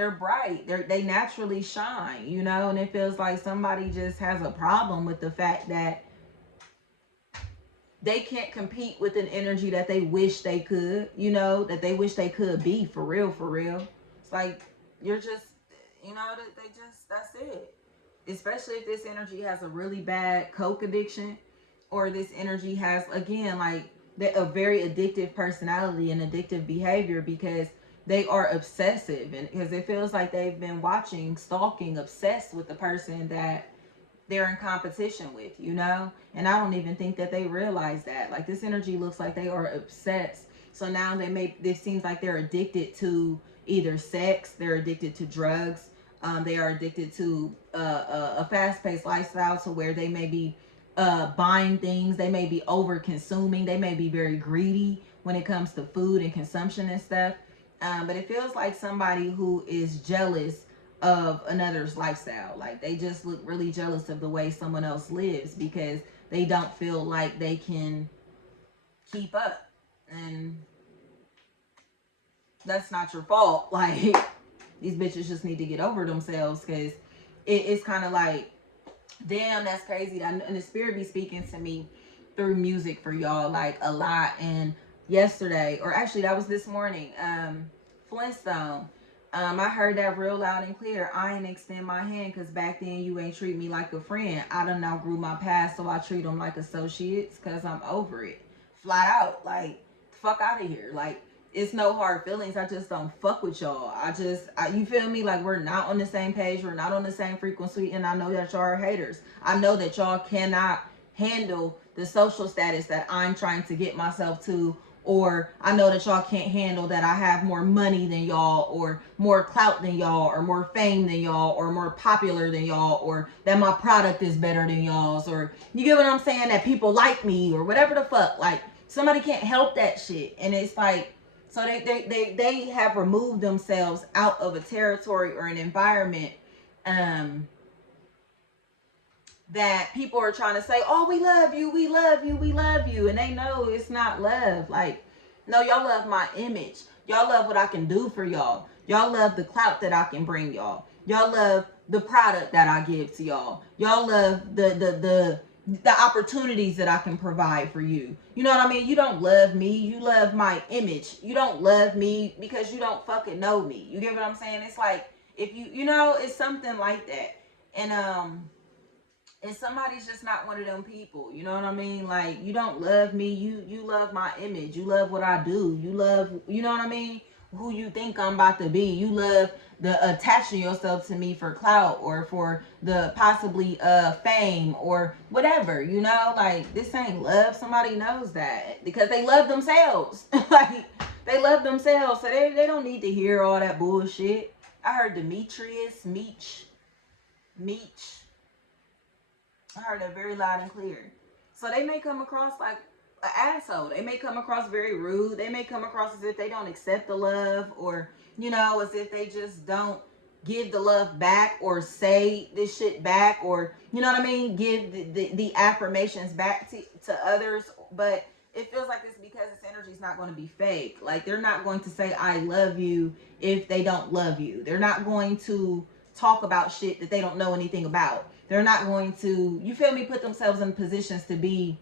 they're bright. They naturally shine, you know, and it feels like somebody just has a problem with the fact that they can't compete with an energy that they wish they could, you know, that they wish they could be for real, for real. It's like you're just, you know, they just, that's it. Especially if this energy has a really bad coke addiction, or this energy has, again, like a very addictive personality and addictive behavior, because they are obsessive, and because it feels like they've been watching, stalking, obsessed with the person that they're in competition with, you know? And I don't even think that they realize that. Like, this energy looks like they are obsessed. So now this seems like they're addicted to either sex, they're addicted to drugs, they are addicted to a fast-paced lifestyle, to where they may be buying things, they may be over consuming, they may be very greedy when it comes to food and consumption and stuff. But it feels like somebody who is jealous of another's lifestyle. Like, they just look really jealous of the way someone else lives, because they don't feel like they can keep up. And that's not your fault. Like, these bitches just need to get over themselves, because it's kind of like, damn, that's crazy. And the spirit be speaking to me through music for y'all, like, a lot. And yesterday, or actually that was this morning, Flintstone, I heard that real loud and clear. I ain't extend my hand because back then you ain't treat me like a friend. I done outgrew my past, so I treat them like associates because I'm over it. Flat out. Like, fuck out of here. Like, it's no hard feelings. I just don't fuck with y'all. You feel me? Like, we're not on the same page. We're not on the same frequency. And I know that y'all are haters. I know that y'all cannot handle the social status that I'm trying to get myself to. Or I know that y'all can't handle that I have more money than y'all, or more clout than y'all, or more fame than y'all, or more popular than y'all, or that my product is better than y'all's, or you get what I'm saying, that people like me, or whatever the fuck. Like, somebody can't help that shit. And it's like, so they have removed themselves out of a territory or an environment that people are trying to say, oh, we love you, we love you, we love you. And they know it's not love. Like, no, y'all love my image. Y'all love what I can do for y'all. Y'all love the clout that I can bring y'all. Y'all love the product that I give to y'all. Y'all love the opportunities that I can provide for you. You know what I mean? You don't love me. You love my image. You don't love me because you don't fucking know me. You get what I'm saying? It's like, if you know, it's something like that. And somebody's just not one of them people. You know what I mean? Like, you don't love me. You love my image. You love what I do. You love, you know what I mean? Who you think I'm about to be. You love the attaching yourself to me for clout, or for the possibly fame, or whatever, you know? Like, this ain't love. Somebody knows that, because they love themselves. Like, they love themselves, so they don't need to hear all that bullshit. I heard Demetrius, Meech. I heard that very loud and clear. So they may come across like an asshole. They may come across very rude. They may come across as if they don't accept the love, or, you know, as if they just don't give the love back, or say this shit back, or, you know what I mean, give the affirmations back to others. But it feels like it's because this energy is not going to be fake. Like, they're not going to say I love you if they don't love you. They're not going to talk about shit that they don't know anything about. They're not going to, you feel me, put themselves in positions to be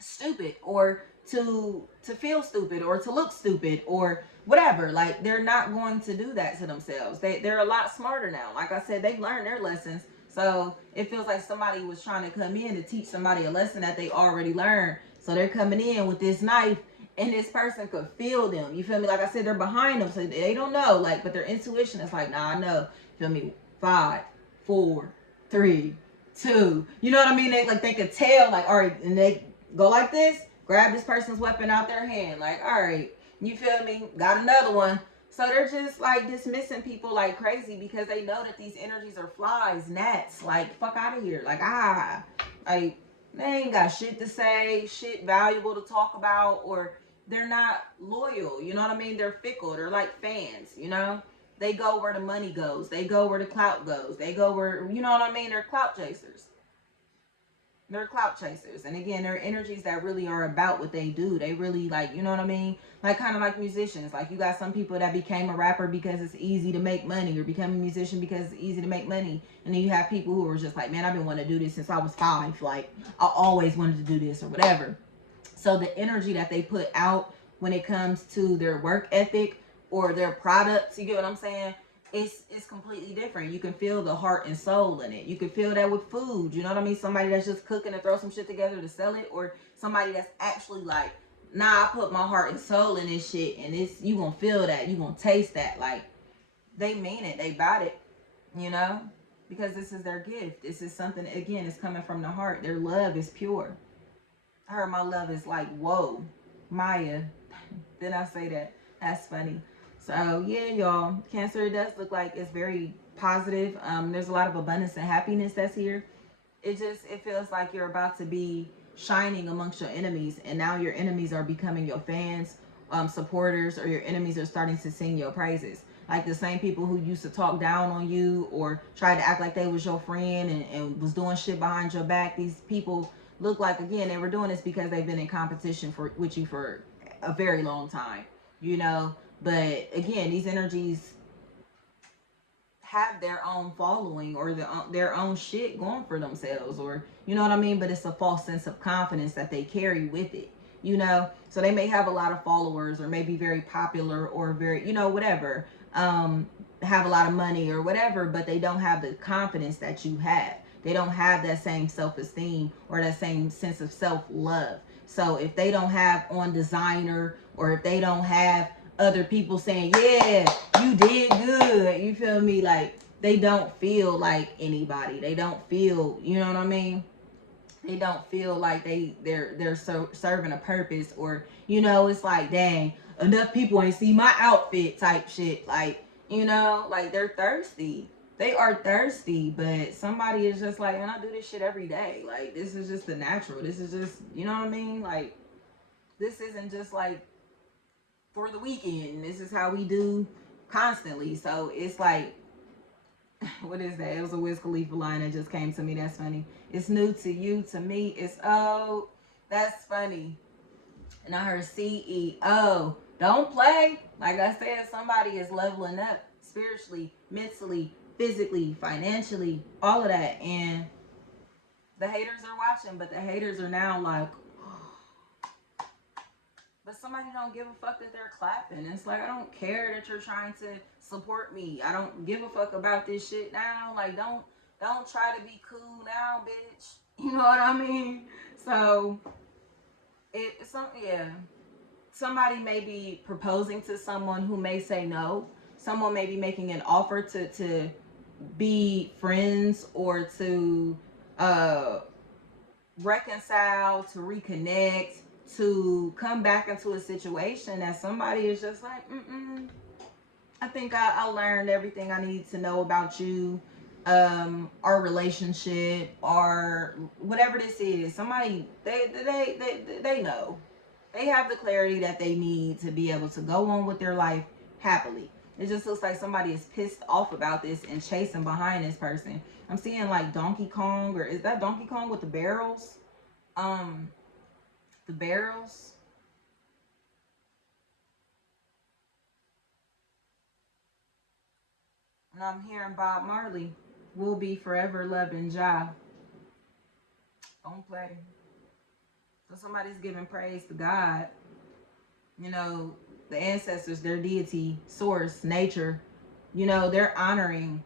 stupid, or to feel stupid, or to look stupid, or whatever. Like, they're not going to do that to themselves. They're a lot smarter now. Like I said, they've learned their lessons. So it feels like somebody was trying to come in to teach somebody a lesson that they already learned. So they're coming in with this knife, and this person could feel them. You feel me? Like I said, they're behind them, so they don't know. Like, but their intuition is like, nah, I know. Feel me? 5, 4, 3, 2. You know what I mean? They could tell, like, all right, and they go like this, grab this person's weapon out their hand, like, all right, you feel me? Got another one. So they're just like dismissing people like crazy, because they know that these energies are flies, gnats. Like, fuck out of here. Like, like, they ain't got shit to say, shit valuable to talk about, or they're not loyal. You know what I mean? They're fickle. They're like fans, you know? They go where the money goes. They go where the clout goes. They go where, you know what I mean? They're clout chasers. They're clout chasers. And again, they're energies that really are about what they do. They really like, you know what I mean? Like kind of like musicians. Like you got some people that became a rapper because it's easy to make money, or become a musician because it's easy to make money. And then you have people who are just like, man, I've been wanting to do this since I was 5. Like I always wanted to do this or whatever. So the energy that they put out when it comes to their work ethic or their products, you get what I'm saying? It's completely different. You can feel the heart and soul in it. You can feel that with food. You know what I mean? Somebody that's just cooking to throw some shit together to sell it, or somebody that's actually like, nah, I put my heart and soul in this shit, and it's you gonna feel that, you gonna taste that. Like they mean it, they bought it, you know, because this is their gift. This is something again. It's coming from the heart. Their love is pure. I heard my love is like, whoa, Maya. Did I say that? That's funny. So yeah, y'all, Cancer does look like it's very positive. There's a lot of abundance and happiness that's here. It feels like you're about to be shining amongst your enemies, and now your enemies are becoming your fans, supporters, or your enemies are starting to sing your praises. Like the same people who used to talk down on you or tried to act like they was your friend, and was doing shit behind your back. These people look like, again, they were doing this because they've been in competition with you for a very long time, you know. But again, these energies have their own following, or their own shit going for themselves, or you know what I mean. But it's a false sense of confidence that they carry with it, you know. So they may have a lot of followers, or maybe very popular, or very, you know, whatever, have a lot of money or whatever, but they don't have the confidence that you have. They don't have that same self-esteem or that same sense of self-love. So if they don't have on designer, or if they don't have other people saying, yeah, you did good, you feel me? Like they don't feel like anybody. They don't feel, you know what I mean? They don't feel like they're serving a purpose, or you know, it's like, dang, enough people ain't see my outfit type shit. Like, you know, like they're thirsty. They are thirsty, but somebody is just like, man, I do this shit every day. Like this is just the natural. This is just, you know what I mean? Like this isn't just like for the weekend. This is how we do constantly. So it's like, what is that? It was a Wiz Khalifa line that just came to me. That's funny. It's new to you, to me it's old. That's funny. And I heard CEO. Don't play. Like I said, somebody is leveling up spiritually, mentally, physically, financially, all of that. And the haters are watching, but the haters are now like, but somebody don't give a fuck that they're clapping. It's like, I don't care that you're trying to support me. I don't give a fuck about this shit now. Like, don't try to be cool now, bitch. You know what I mean? So yeah. Somebody may be proposing to someone who may say no. Someone may be making an offer to be friends, or to uh reconcile, to reconnect, to come back into a situation that somebody is just like, I think I learned everything I need to know about you, our relationship, or whatever this is. Somebody, they know. They have the clarity that they need to be able to go on with their life happily. It just looks like somebody is pissed off about this and chasing behind this person. I'm seeing like Donkey Kong, or is that Donkey Kong with the barrels? Um, the barrels. And I'm hearing Bob Marley. We'll be forever loving Ja. Don't play. So somebody's giving praise to God. You know, the ancestors, their deity, source, nature. You know, they're honoring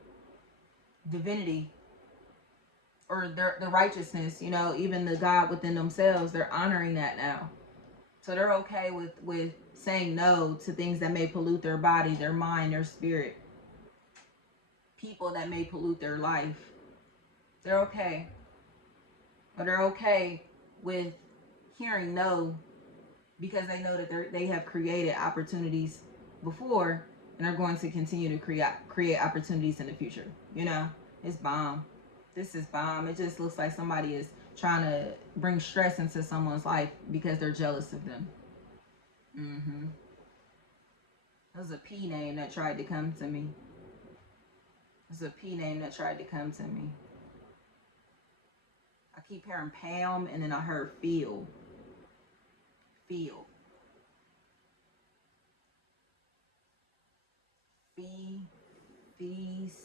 divinity, or the righteousness. You know, even the God within themselves, they're honoring that now. So they're okay with saying no to things that may pollute their body, their mind, their spirit. People that may pollute their life. They're okay. But they're okay with hearing no, because they know that they have created opportunities before, and are going to continue to create opportunities in the future. You know, it's bomb. This is bomb. It just looks like somebody is trying to bring stress into someone's life because they're jealous of them. Mm-hmm. It was a P name that tried to come to me. It was a P name that tried to come to me. I keep hearing Pam, and then I heard feel. Feel. Feed. Feast.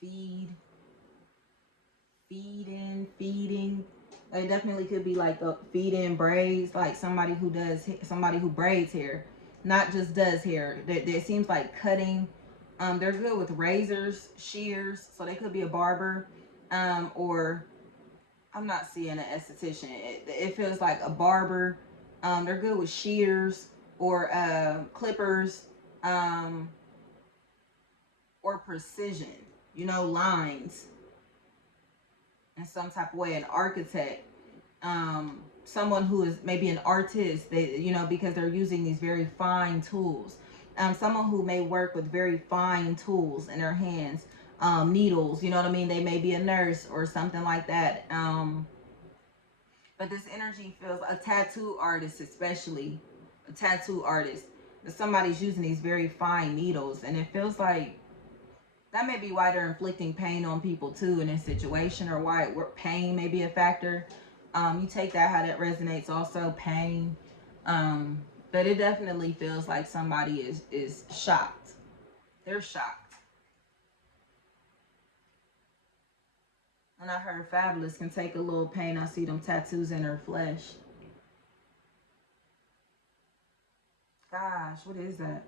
Feed. Feeding. It definitely could be like a feed-in braids, like somebody who braids hair, not just does hair. That seems like cutting. They're good with razors, shears, so they could be a barber, or I'm not seeing an esthetician. It feels like a barber. They're good with shears or clippers, um, or precision. Lines in some type of way. An architect, someone who is maybe an artist. Because they're using these very fine tools. Someone who may work with very fine tools in their hands, needles. You know what I mean? They may be a nurse or something like that. But this energy feels a tattoo artist, especially a tattoo artist. Somebody's using these very fine needles, and it feels like that may be why they're inflicting pain on people too in this situation, or why pain may be a factor. You take that how that resonates. Also, pain. But it definitely feels like somebody is shocked. They're shocked. And I heard Fabolous can take a little pain. I see them tattoos in her flesh. Gosh, what is that?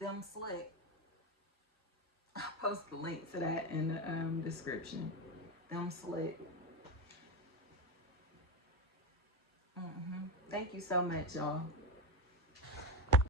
Them slick. I'll post the link to that in the description. Them slick. Thank you so much, y'all.